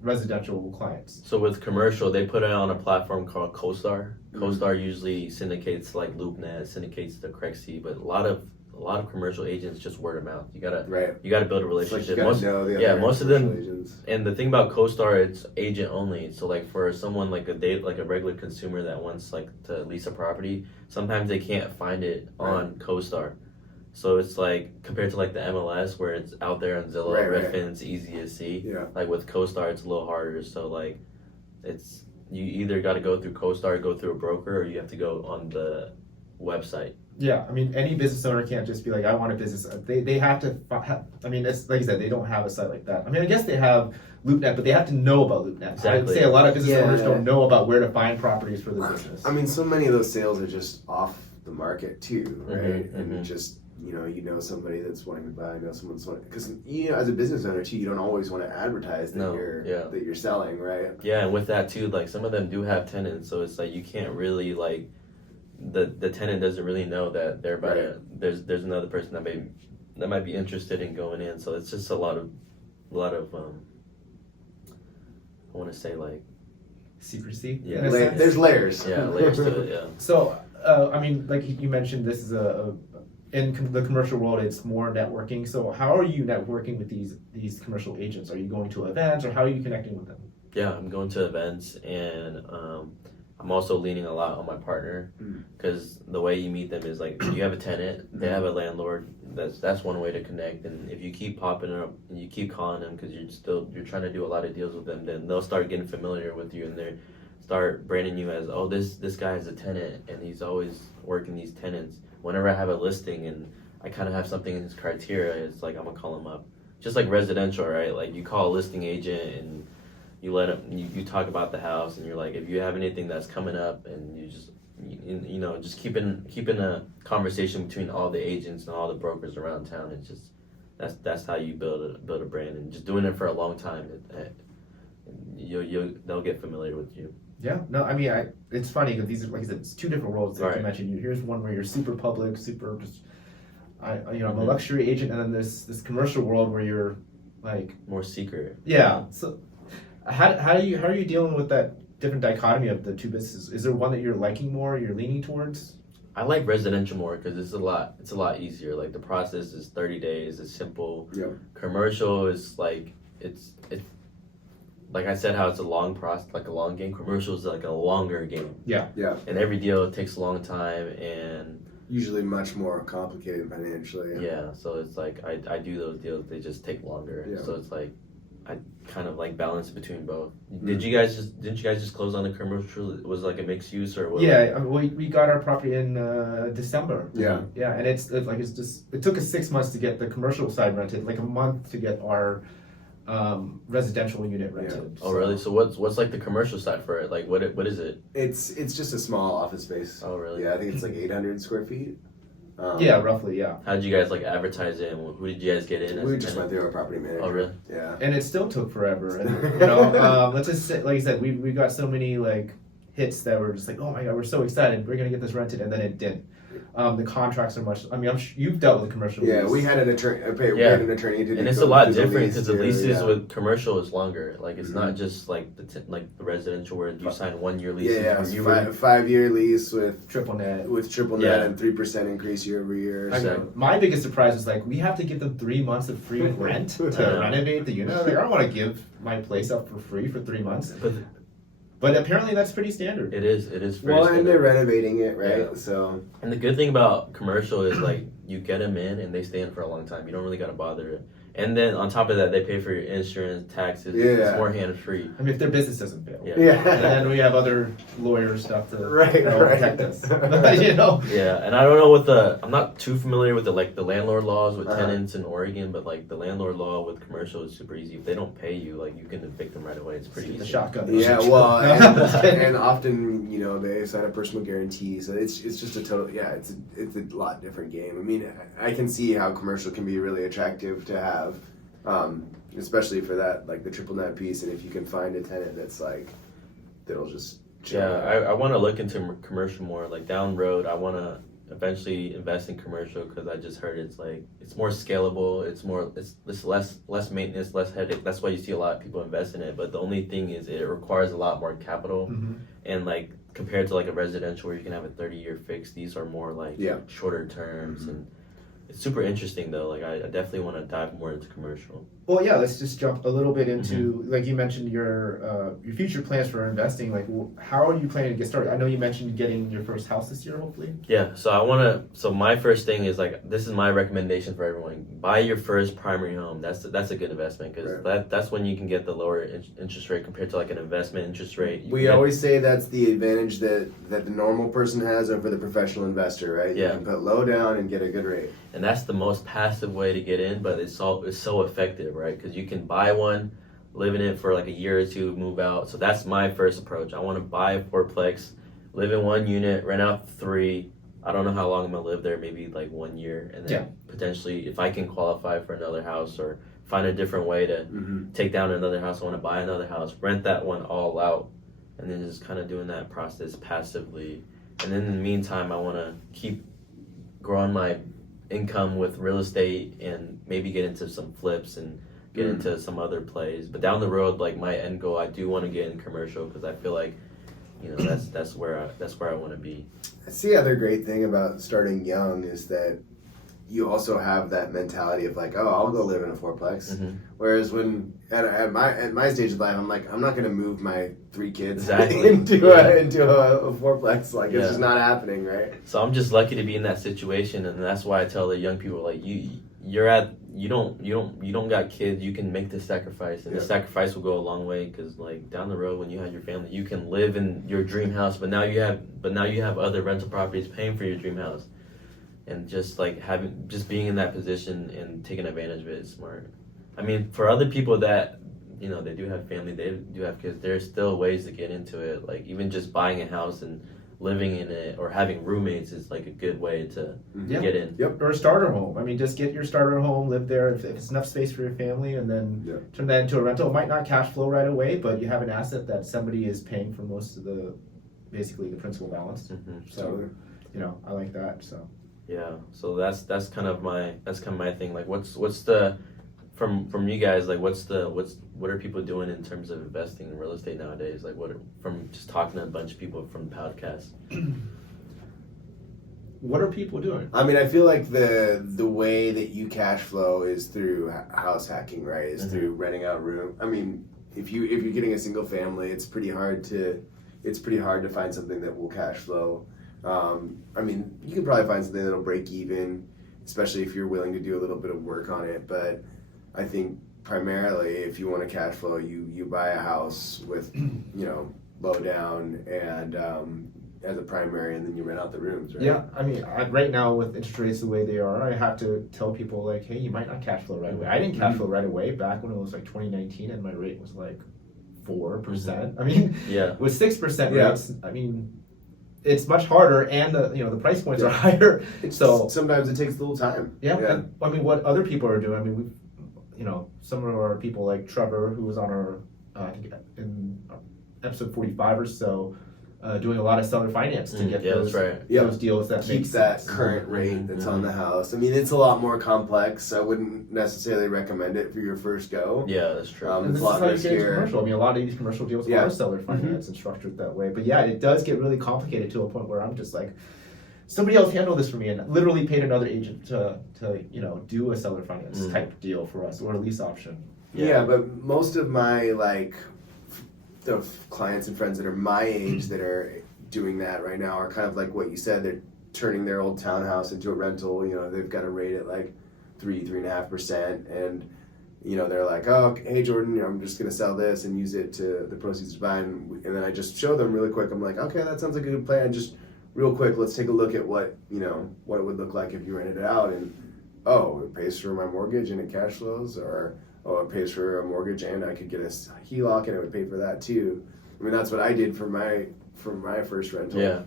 residential clients. so with commercial, they put it on a platform called CoStar. CoStar usually syndicates like LoopNet, syndicates the Craigslist, but a lot of commercial agents just word of mouth. You gotta Right. build a It's like you relationship. gotta know the yeah, other most of them- commercial agents. And the thing about CoStar, it's agent only. So like for someone like a regular consumer that wants like to lease a property, sometimes they can't find it on CoStar. So it's like compared to like the MLS where it's out there on Zillow, Right, Redfin, it's easy to see. Yeah. Like with CoStar, it's a little harder. So like you either got to go through CoStar, go through a broker, or you have to go on the website. Yeah, I mean, any business owner can't just be like, I want a business. They have to. I mean, it's like you said, they don't have a site like that. I mean, I guess they have LoopNet, but they have to know about LoopNet. I would Exactly. say a lot of business Yeah. owners don't know about where to find properties for their business. I mean, so many of those sales are just off the market too, right? Mhm, And mhm. just you know somebody that's wanting to buy, know someone that's wanting, because as a business owner too, you don't always want to advertise that No, that you're selling, right? Yeah, and with that too, like some of them do have tenants, so it's like you can't really like the tenant doesn't really know that they're about to, there's another person that might be interested in going in. So it's just a lot of I want to say like Secrecy. Yeah. in a sense. There's layers. layers to it. Yeah. So, I mean, like you mentioned, this is the commercial world, it's more networking. So, how are you networking with these commercial agents? Are you going to events, or how are you connecting with them? Yeah, I'm going to events, and I'm also leaning a lot on my partner, because the way you meet them is like if you have a tenant, they have a landlord. That's one way to connect. And if you keep popping up and you keep calling them because you're trying to do a lot of deals with them, then they'll start getting familiar with you, and they start branding you as, oh, this guy is a tenant and he's always working these tenants. Whenever I have a listing and I kind of have something in his criteria, it's like I'm gonna call him up. Just like residential, right? Like you call a listing agent and you let him, you talk about the house, and you're like, if you have anything that's coming up, and you just just keeping a conversation between all the agents and all the brokers around town. It's just that's how you build a brand, and just doing it for a long time, they'll get familiar with you. Yeah, no, I mean, it's funny because these are, like I said, it's two different worlds. Like you Right. mentioned, here's one where you're super public, super just, I'm a Mhm. luxury agent, and then this commercial world where you're like, More secret. yeah. So, how are you dealing with that different dichotomy of the two businesses? Is there one that you're liking more, you're leaning towards? I like residential more because it's a lot easier. Like the process is 30 days. It's simple. Yep. Commercial is like it's like I said, how it's a long process, like a long game. Commercial is like a longer game. Yeah. Yeah. And every deal takes a long time, and Usually much more complicated financially. yeah, so it's like I do those deals. They just take longer. Yeah. So it's like I kind of like balance between both. Didn't you guys just close on the commercial? It was like a mixed use or what? Yeah, I mean, we got our property in December. Yeah. Yeah, and it's just it took us 6 months to get the commercial side rented, like a month to get our residential unit rented. Oh really? So what's like the commercial side for it? Like what is it? It's just a small office space. Oh really? Yeah, I think it's like 800 square feet. Yeah, roughly, yeah. How did you guys like advertise it? And who did you guys get in? As We a just went tenant? through our property manager. Oh really? Yeah. And it still took forever. And let's just say, like I said, we got so many like hits that were just like, oh my god, we're so excited, we're gonna get this rented, and then it didn't. The contracts are much. I mean, you've dealt with commercial. Yeah, lease. we had an attorney. We had an attorney to And do it's a go lot through the different lease because the too, leases yeah. with commercial is longer. Like it's not Mhm. just like the residential where you sign 1 year leases. Yeah, where it's you a 5-year lease with triple net. triple net Yeah. and 3% increase year over year. I So. know. My biggest surprise was like we have to give them 3 months of free rent to know. renovate the unit. I was like, I don't want to give my place up for free for 3 months. But But apparently that's pretty standard. it is pretty Well, and standard. they're renovating it, right? Yeah. So And the good thing about commercial is like you get them in and they stay in for a long time. You don't really got to bother. And then on top of that, they pay for your insurance, taxes. Yeah. It's more hand free. I mean, if their business doesn't fail. Yeah. And then we have other lawyer stuff to Right, protect us. you know? Yeah, and I don't know I'm not too familiar with the landlord laws with Uh-huh. tenants in Oregon, but like the landlord law with commercial is super easy. If they don't pay you, like you can evict them right away. It's pretty The easy. shotgun. yeah, well, Just kidding. and often they sign a personal guarantee, so it's just a total it's a lot different game. I mean, I can see how commercial can be really attractive to have, especially for that like the triple net piece, and if you can find a tenant that's like that'll just chill Yeah, out. I want to look into commercial more. Like down the road, I want to eventually invest in commercial because I just heard it's more scalable. It's less maintenance, less headache. That's why you see a lot of people invest in it. But the only thing is it requires a lot more capital, Mhm. and like compared to like a residential where you can have a 30-year fix, these are more like shorter terms and. It's super interesting though. Like I definitely want to dive more into commercial. Well, yeah. Let's just jump a little bit into like you mentioned your future plans for investing. Like, how are you planning to get started? I know you mentioned getting your first house this year, hopefully. Yeah. So my first thing is like this is my recommendation for everyone: buy your first primary home. That's a good investment because that's when you can get the lower interest rate compared to like an investment interest rate. We always say that's the advantage that the normal person has over the professional investor, right? Yeah. You can put low down and get a good rate. And that's the most passive way to get in, but it's so effective, right? Because you can buy one, live in it for like a year or two, move out. So that's my first approach. I want to buy a fourplex, live in one unit, rent out 3. I don't know how long I'm gonna live there, maybe like 1 year, and then potentially if I can qualify for another house or find a different way to take down another house, I want to buy another house, rent that one all out, and then just kind of doing that process passively. And then in the meantime, I want to keep growing my income with real estate and maybe get into some flips and get into some other plays. But down the road, like my end goal, I do want to get in commercial because I feel like, you know, that's where I want to be. That's the other great thing about starting young is that you also have that mentality of like, oh, I'll go live in a fourplex. Whereas when at my stage of life, I'm like, I'm not going to move my 3 kids into a fourplex. Like it's just not happening, right? So I'm just lucky to be in that situation, and that's why I tell the young people like, you don't got kids, you can make the sacrifice, and the sacrifice will go a long way because like down the road when you have your family, you can live in your dream house, but now you have other rental properties paying for your dream house. And just like being in that position and taking advantage of it is smart. I mean, for other people that, you know, they do have family, they do have kids, there's still ways to get into it. Like even just buying a house and living in it or having roommates is like a good way to get in. Or a starter home. I mean, just get your starter home, live there if it's enough space for your family, and then turn that into a rental. It might not cash flow right away, but you have an asset that somebody is paying for most of basically the principal balance. So, you know, I like that. So. Yeah, so that's kind of my thing. Like, what's the from you guys? Like, what are people doing in terms of investing in real estate nowadays? Like, from just talking to a bunch of people from the podcast. What are people doing? I mean, I feel like the way that you cash flow is through house hacking, right? Is through renting out room. I mean, if you're getting a single family, it's pretty hard to find something that will cash flow. I mean, you can probably find something that'll break even, especially if you're willing to do a little bit of work on it. But I think primarily, if you want to cash flow, you buy a house with, you know, low down and as a primary, and then you rent out the rooms, right? Yeah, I mean, right now with interest rates the way they are, I have to tell people like, hey, you might not cash flow right away. I didn't cash flow right away back when it was like 2019, and my rate was like 4%. I mean, with 6% rates, I mean. It's much harder, and the price points are higher. So sometimes it takes a little time. And, I mean, what other people are doing. I mean, some of our people like Trevor, who was on our I think in episode 45 or so, doing a lot of seller finance to get those deals that keeps that current rate that's on the house. I mean, it's a lot more complex. I wouldn't necessarily recommend it for your first go. Yeah, that's true. And this is how you get into commercial. I mean, a lot of these commercial deals are seller finance and structured that way. But yeah, it does get really complicated to a point where I'm just like, somebody else handle this for me, and literally paid another agent to do a seller finance type deal for us, or a lease option. Yeah, but most of my the clients and friends that are my age that are doing that right now are kind of like what you said. They're turning their old townhouse into a rental. You know, they've got a rate at like 3.5%, and you know, they're like, oh, hey Jordan, I'm just gonna sell this and use it to the proceeds to buy, and then I just show them really quick. I'm like, okay, that sounds like a good plan. Just real quick, let's take a look at what it would look like if you rented it out, and it pays for my mortgage and it cash flows, or it pays for a mortgage and I could get a HELOC and it would pay for that too. I mean, that's what I did for my first rental. Yeah.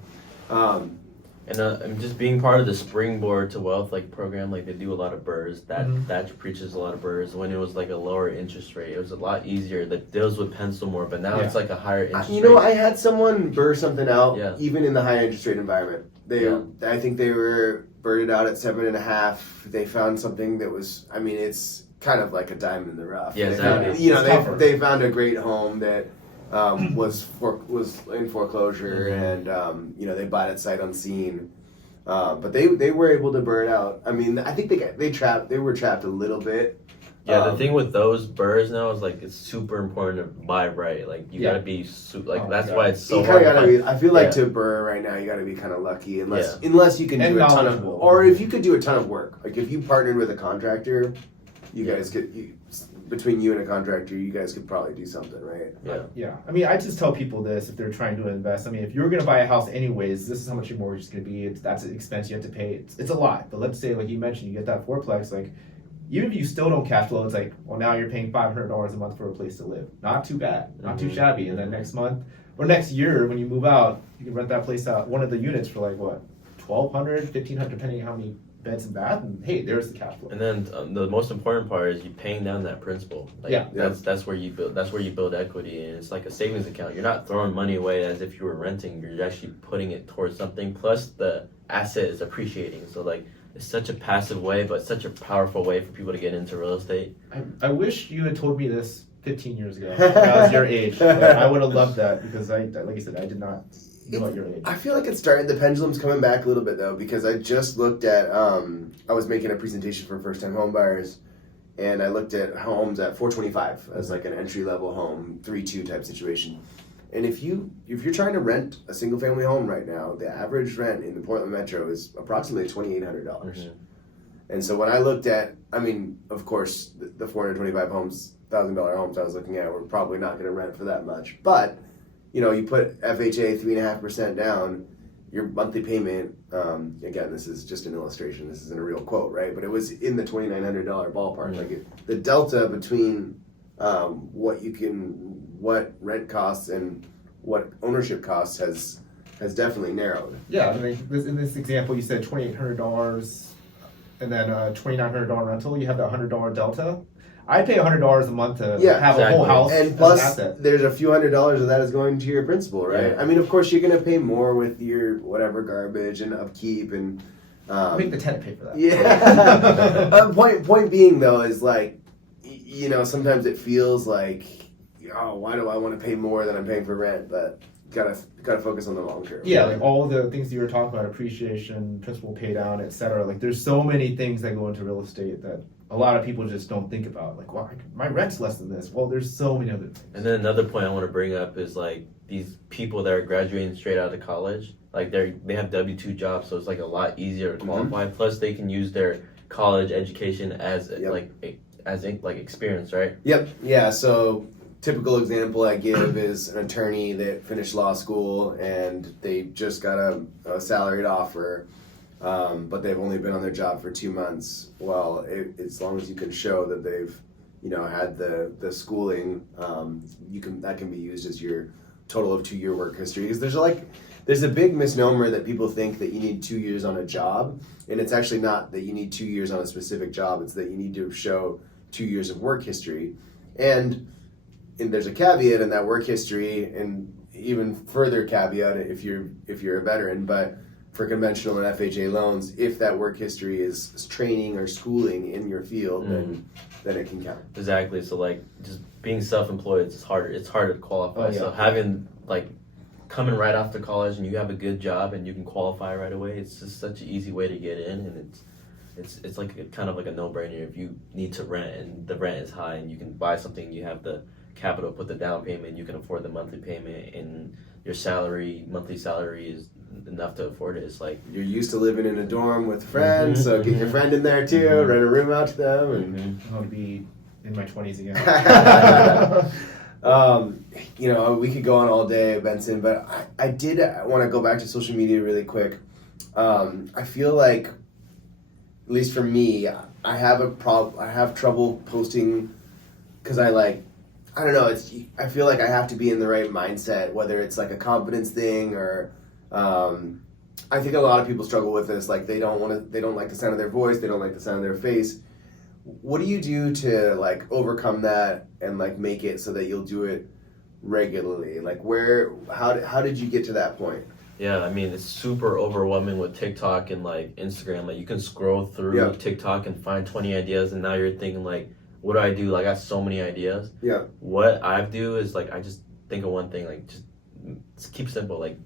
And just being part of the Springboard to Wealth program, they do a lot of BRRRRs. That preaches a lot of BRRRRs. When it was a lower interest rate, it was a lot easier. The deals would pencil more, but now it's a higher interest rate. I had someone BRRRR something out, even in the high interest rate environment. I think they were BRRRRed out at 7.5. They found something that was, it's kind of like a diamond in the rough. Yeah, exactly. They found a great home that was in foreclosure, and they bought it sight unseen, but they were able to burn out. I mean, I think they were trapped a little bit. Yeah, the thing with those BRRRRs now is it's super important to buy right. You gotta be that's why it's so hard. I feel like to BRRRR right now, you gotta be kind of lucky, unless you can do a ton of, or if you could do a ton of work. If you partnered with a contractor, you guys could. Between you and a contractor, you guys could probably do something, right? Yeah. I mean, I just tell people this if they're trying to invest. I mean, if you're going to buy a house anyways, this is how much your mortgage is going to be. That's an expense you have to pay. It's a lot. But let's say, like you mentioned, you get that fourplex. even if you still don't cash flow, it's like, well, now you're paying $500 a month for a place to live. Not too bad, not too shabby. And then next month or next year, when you move out, you can rent that place out, one of the units for like what, $1,200, $1,500, depending on how many beds and bath. And hey, there's the cash flow. And then the most important part is you paying down that principal. Like, that's where you build equity, and it's like a savings account. You're not throwing money away as if you were renting. You're actually putting it towards something. Plus, the asset is appreciating. So like, it's such a passive way, but such a powerful way for people to get into real estate. I wish you had told me this 15 years ago when I was your age. I would have loved that because like I said, I did not know at your age. I feel like it's starting, the pendulum's coming back a little bit though, because I just looked at, I was making a presentation for first-time home buyers, and I looked at homes at $425 as like an entry-level home, 3-2 type situation. And if you're trying to rent a single-family home right now, the average rent in the Portland metro is approximately $2,800. Mm-hmm. And so when I looked at, I mean, of course, the 425 homes, $1,000 homes I was looking at were probably not going to rent for that much. But, you know, you put FHA 3.5% down, your monthly payment, again, this is just an illustration, this isn't a real quote, right? But it was in the $2,900 ballpark. Mm-hmm. Like the delta between what rent costs and what ownership costs has definitely narrowed. Yeah, I mean, in this example, you said $2,800 and then a $2,900 rental. You have the $100 delta. I pay $100 a month to have a whole house, and plus there's a few $100s of that is going to your principal, right? Yeah. I mean, of course, you're going to pay more with your whatever garbage and upkeep and make the tenant pay for that. Yeah. Point being though is like, you know, sometimes it feels like, oh, why do I want to pay more than I'm paying for rent? But gotta focus on the long term. Yeah, like all the things you were talking about, appreciation, principal pay down, etc. Like there's so many things that go into real estate that a lot of people just don't think about. Like, well, my rent's less than this. Well, there's so many other things. And then another point I want to bring up is like these people that are graduating straight out of college, like they have W-2 jobs, so it's like a lot easier to qualify. Mm-hmm. Plus, they can use their college education as like experience, right? Yep. Yeah. So typical example I give is an attorney that finished law school and they just got a salaried offer, but they've only been on their job for 2 months. Well, as long as you can show that they've, you know, had the schooling, that can be used as your total of 2-year work history. Because there's a big misnomer that people think that you need 2 years on a job, and it's actually not that you need 2 years on a specific job. It's that you need to show 2 years of work history, and there's a caveat in that work history, and even further caveat if you're a veteran. But for conventional and FHA loans, if that work history is training or schooling in your field, then it can count. Exactly. So like just being self-employed, it's harder to qualify. Oh, yeah. So having like coming right after college and you have a good job and you can qualify right away, it's just such an easy way to get in, and it's like kind of like a no-brainer if you need to rent and the rent is high and you can buy something, you have the capital, put the down payment, you can afford the monthly payment, and your monthly salary is enough to afford it. It's like you're used to living in a dorm with friends, so get your friend in there too, rent a room out to them, and I want to be in my 20s again. You know, we could go on all day, Benson, but I did want to go back to social media really quick. I feel like, at least for me, I have trouble posting because I don't know. I feel like I have to be in the right mindset, whether it's like a confidence thing or I think a lot of people struggle with this. Like they don't like the sound of their voice. They don't like the sound of their face. What do you do to like overcome that and like make it so that you'll do it regularly? Like how did you get to that point? Yeah, I mean, it's super overwhelming with TikTok and like Instagram. Like you can scroll through TikTok and find 20 ideas, and now you're thinking like, what do I do? Like I got so many ideas. Yeah. What I do is like I just think of one thing. Like just keep simple. Like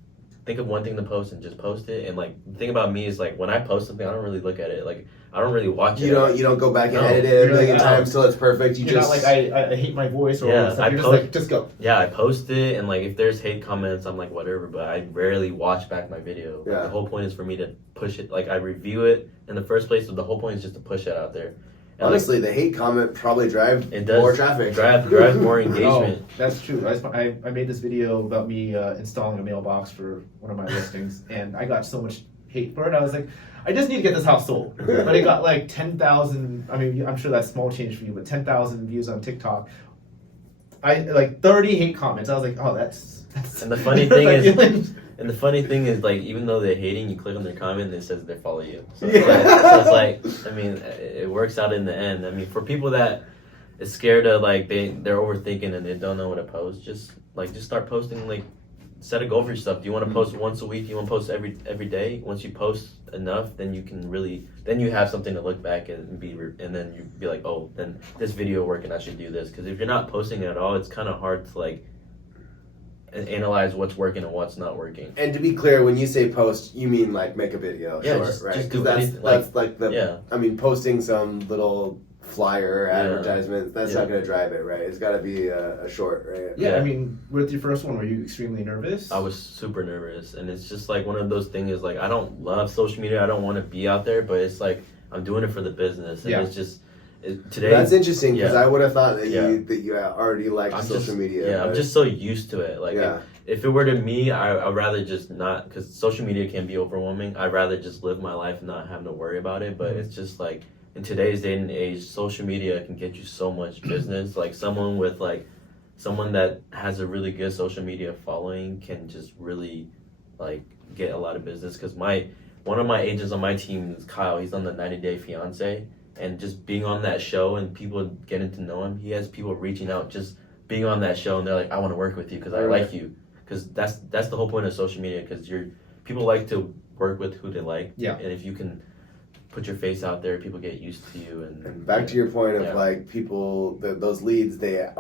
think of one thing to post and just post it. And like the thing about me is like when I post something, I don't really look at it. Like I don't really watch it. You don't go back and edit it a million times till it's perfect. You're not like I hate my voice or I post, like, just go. Yeah, I post it, and like if there's hate comments, I'm like whatever. But I rarely watch back my video. Yeah. Like, the whole point is for me to push it. Like I review it in the first place, so the whole point is just to push it out there. And honestly, the hate comment probably drives more traffic. Drives more engagement. Oh, that's true. I made this video about me installing a mailbox for one of my listings, and I got so much hate for it. I was like, I just need to get this house sold. But it got like 10,000. I mean, I'm sure that's small change for you, but 10,000 views on TikTok. I like 30 hate comments. I was like, oh, that's And the funny thing is, and the funny thing is, like, even though they're hating, you click on their comment and it says they follow you. So, it's like, I mean, it works out in the end. I mean, for people that is scared of, like, they're overthinking and they don't know what to post, just start posting, like, set a goal for yourself. Do you want to post once a week? Do you want to post every day? Once you post enough, then you can really, then you have something to look back and and then you be like, oh, then this video working, I should do this. Because if you're not posting at all, it's kind of hard to, like, analyze what's working and what's not working. And to be clear, when you say post, you mean like make a video, Yeah, short, just right? do Because anything, that's like the. Yeah. I mean, posting some little flyer advertisement, that's not going to drive it, right? It's got to be a short, right? Yeah, I mean, with your first one, were you extremely nervous? I was super nervous, and it's just like one of those things is like, I don't love social media, I don't want to be out there, but it's like I'm doing it for the business, and it's just today. That's interesting because I would have thought that Yeah. you already liked social media. Yeah, but I'm just so used to it. Like if it were to me, I'd rather just not, because social media can be overwhelming. I'd rather just live my life and not have to worry about it. But it's just like in today's day and age, social media can get you so much business. Like someone that has a really good social media following can just really like get a lot of business. Because one of my agents on my team is Kyle. He's on the 90 Day Fiance, and just being on that show and people getting to know him, he has people reaching out just being on that show, and they're like, I want to work with you because I like you. Because that's the whole point of social media. Because people like to work with who they like. Yeah. And if you can put your face out there, people get used to you. And back to your point of like people, those leads, they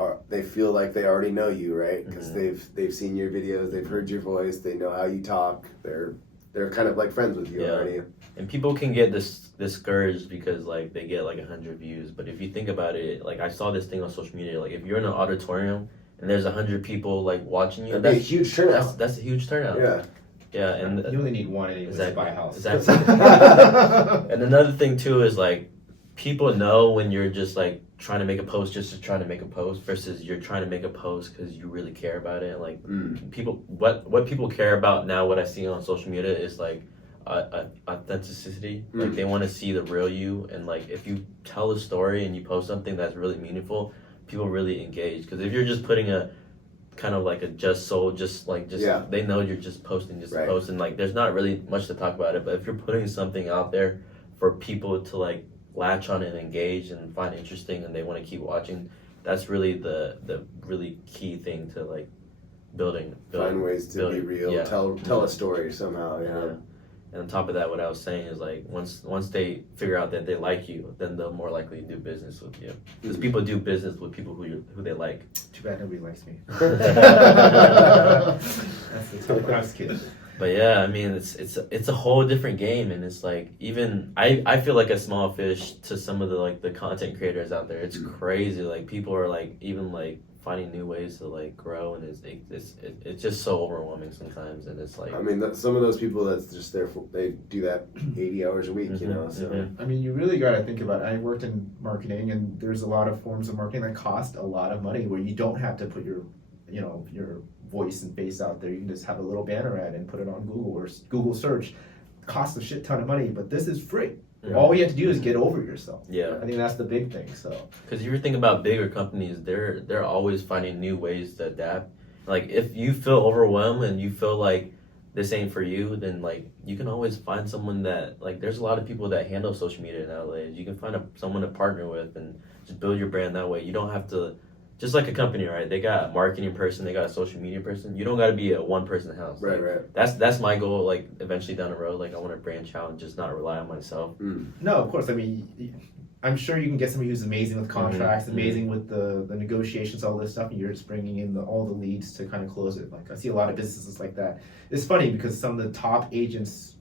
feel like they already know you, right? Because they've seen your videos, they've heard your voice, they know how you talk. They're kind of like friends with you already. And people can get discouraged because like they get like 100 views. But if you think about it, like I saw this thing on social media, like if you're in an auditorium and there's 100 people like watching you, that's a huge turnout. That's a huge turnout. Yeah. Yeah, and you only need one anyways to buy a house. Exactly. And another thing too is like people know when you're just like trying to make a post just to try to make a post versus you're trying to make a post because you really care about it. Like people, what people care about now, what I see on social media is like authenticity. Like they want to see the real you, and like if you tell a story and you post something that's really meaningful, people really engage. Because if you're just putting a kind of like a they know you're just posting post, and like there's not really much to talk about it. But if you're putting something out there for people to like latch on and engage and find interesting and they want to keep watching, that's really the really key thing to like building find ways to be real, tell a story somehow. And on top of that, what I was saying is like once they figure out that they like you, then they're more likely to do business with you. Because people do business with people who they like. Too bad nobody likes me. That's when I was a kid. But yeah, I mean it's a whole different game, and it's like even I feel like a small fish to some of the content creators out there. It's crazy. Like people are like even like finding new ways to like grow, and it's just so overwhelming sometimes. And it's like, I mean, some of those people that's just there for, they do that 80 hours a week, you know. So I mean, you really got to think about it. I worked in marketing, and there's a lot of forms of marketing that cost a lot of money where you don't have to put your voice and face out there. You can just have a little banner ad and put it on Google or Google search. It costs a shit ton of money, but this is free. All you have to do is get over yourself. Yeah, I think that's the big thing. So, because you think about bigger companies, they're always finding new ways to adapt. Like if you feel overwhelmed and you feel like this ain't for you, then like you can always find someone that like. There's a lot of people that handle social media nowadays. You can find someone to partner with and just build your brand that way. You don't have to. Just like a company, right? They got a marketing person, they got a social media person. You don't got to be a one-person house. Right, like, right. That's my goal. Like eventually down the road, like I want to branch out and just not rely on myself. No, of course. I mean, I'm sure you can get somebody who's amazing with contracts, amazing with the negotiations, all this stuff, and you're just bringing in all the leads to kind of close it. Like I see a lot of businesses like that. It's funny because some of the top agents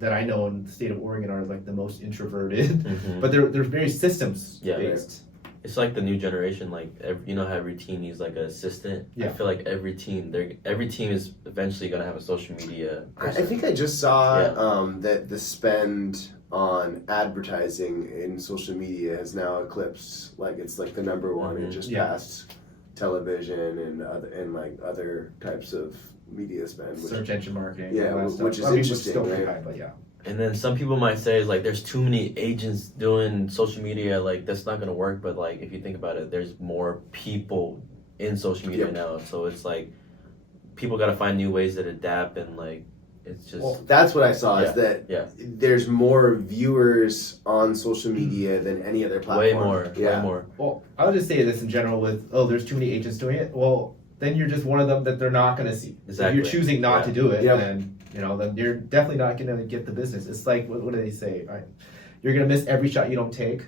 that I know in the state of Oregon are like the most introverted, but they're very systems based. It's like the new generation, like you know how every team needs like an assistant. I feel like every team is eventually gonna have a social media person. I think I just saw that the spend on advertising in social media has now eclipsed, like it's like the number one. It just passed television and other types of media spend. Search engine marketing. Yeah, which is interesting, still right? high, but yeah. And then some people might say, like, there's too many agents doing social media, like, that's not going to work. But, like, if you think about it, there's more people in social media now. So it's like people got to find new ways to adapt, and, like, it's just. Well, that's what I saw is that there's more viewers on social media than any other platform. Way more. Well, I would just say this in general with, there's too many agents doing it. Well, then you're just one of them that they're not going to see. Exactly. If you're choosing not to do it, Yep. then then you're definitely not going to get the business. It's like, what do they say? You're going to miss every shot you don't take.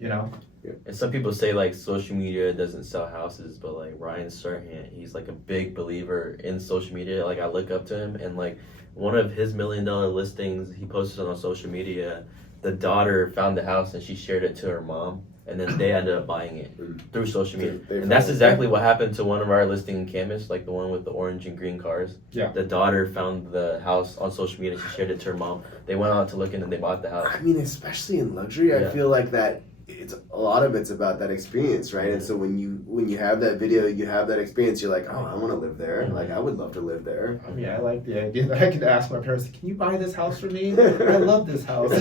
And some people say, like, social media doesn't sell houses, but, like, Ryan Serhant, he's, like, a big believer in social media. Like, I look up to him, and, like, one of his $1 million listings he posted on social media, the daughter found the house and she shared it to her mom, and then they ended up buying it through social media. And that's exactly what happened to one of our listing in Camas, like the one with the orange and green cars. Yeah. The daughter found the house on social media, she shared it to her mom. They went out to look in and they bought the house. I mean, especially in luxury, I feel like that it's a lot of it's about that experience, right? And so when you have that video, you have that experience, you're like, oh, I want to live there. Like, I would love to live there. I mean, I like the idea that I could ask my parents, can you buy this house for me? I love this house.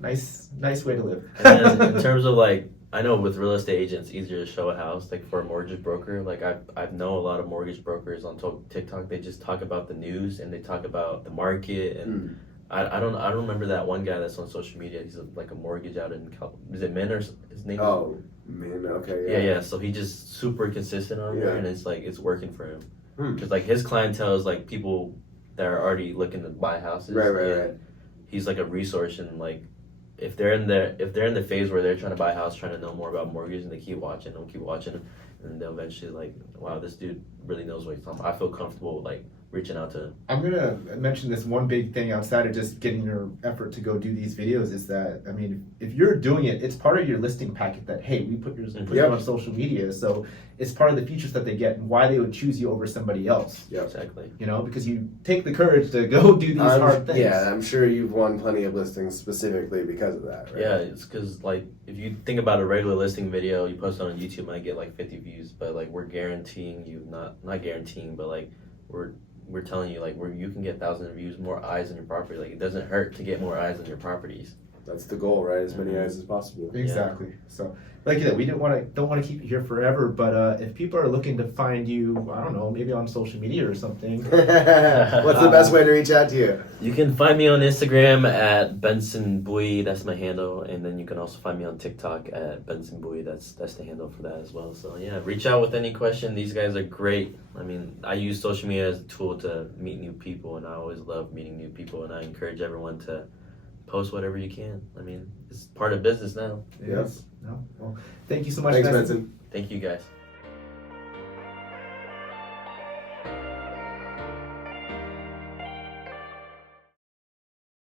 Nice way to live. And then in terms of, like, I know with real estate agents, it's easier to show a house. Like, for a mortgage broker, like, I know a lot of mortgage brokers on TikTok. They just talk about the news and they talk about the market. And I don't remember that one guy that's on social media. He's like a mortgage out in is it Min or his name? Oh, man, okay. Yeah. So he just super consistent on there, and it's like it's working for him. Because like his clientele is like people that are already looking to buy houses. Right. He's like a resource, and like if they're in the phase where they're trying to buy a house, trying to know more about mortgage, and they keep watching them, and they'll eventually like, wow, this dude really knows what he's talking about. I feel comfortable like reaching out to him. I'm gonna mention this one big thing outside of just getting your effort to go do these videos is that, I mean, if you're doing it, it's part of your listing packet that, hey, we put you on social media, so it's part of the features that they get and why they would choose you over somebody else. Yeah, exactly. Because you take the courage to go do these hard things. Yeah, I'm sure you've won plenty of listings specifically because of that, right? Yeah, it's because like if you think about a regular listing video, you post it on YouTube, might get like 50 views, but like we're guaranteeing you, not guaranteeing, but like we're telling you like you can get thousands of views, more eyes on your property. Like it doesn't hurt to get more eyes on your properties. That's the goal, right? As many eyes as possible. Exactly. Yeah. So, like you said, we don't want to keep you here forever. But if people are looking to find you, I don't know, maybe on social media or something. What's the best way to reach out to you? You can find me on Instagram at Benson Bui. That's my handle, and then you can also find me on TikTok at Benson Bui. That's the handle for that as well. So yeah, reach out with any question. These guys are great. I mean, I use social media as a tool to meet new people, and I always love meeting new people. And I encourage everyone to post whatever you can. I mean, it's part of business now. Yes. No. Well, thank you so much, Thanks, Benson. Thank you, guys.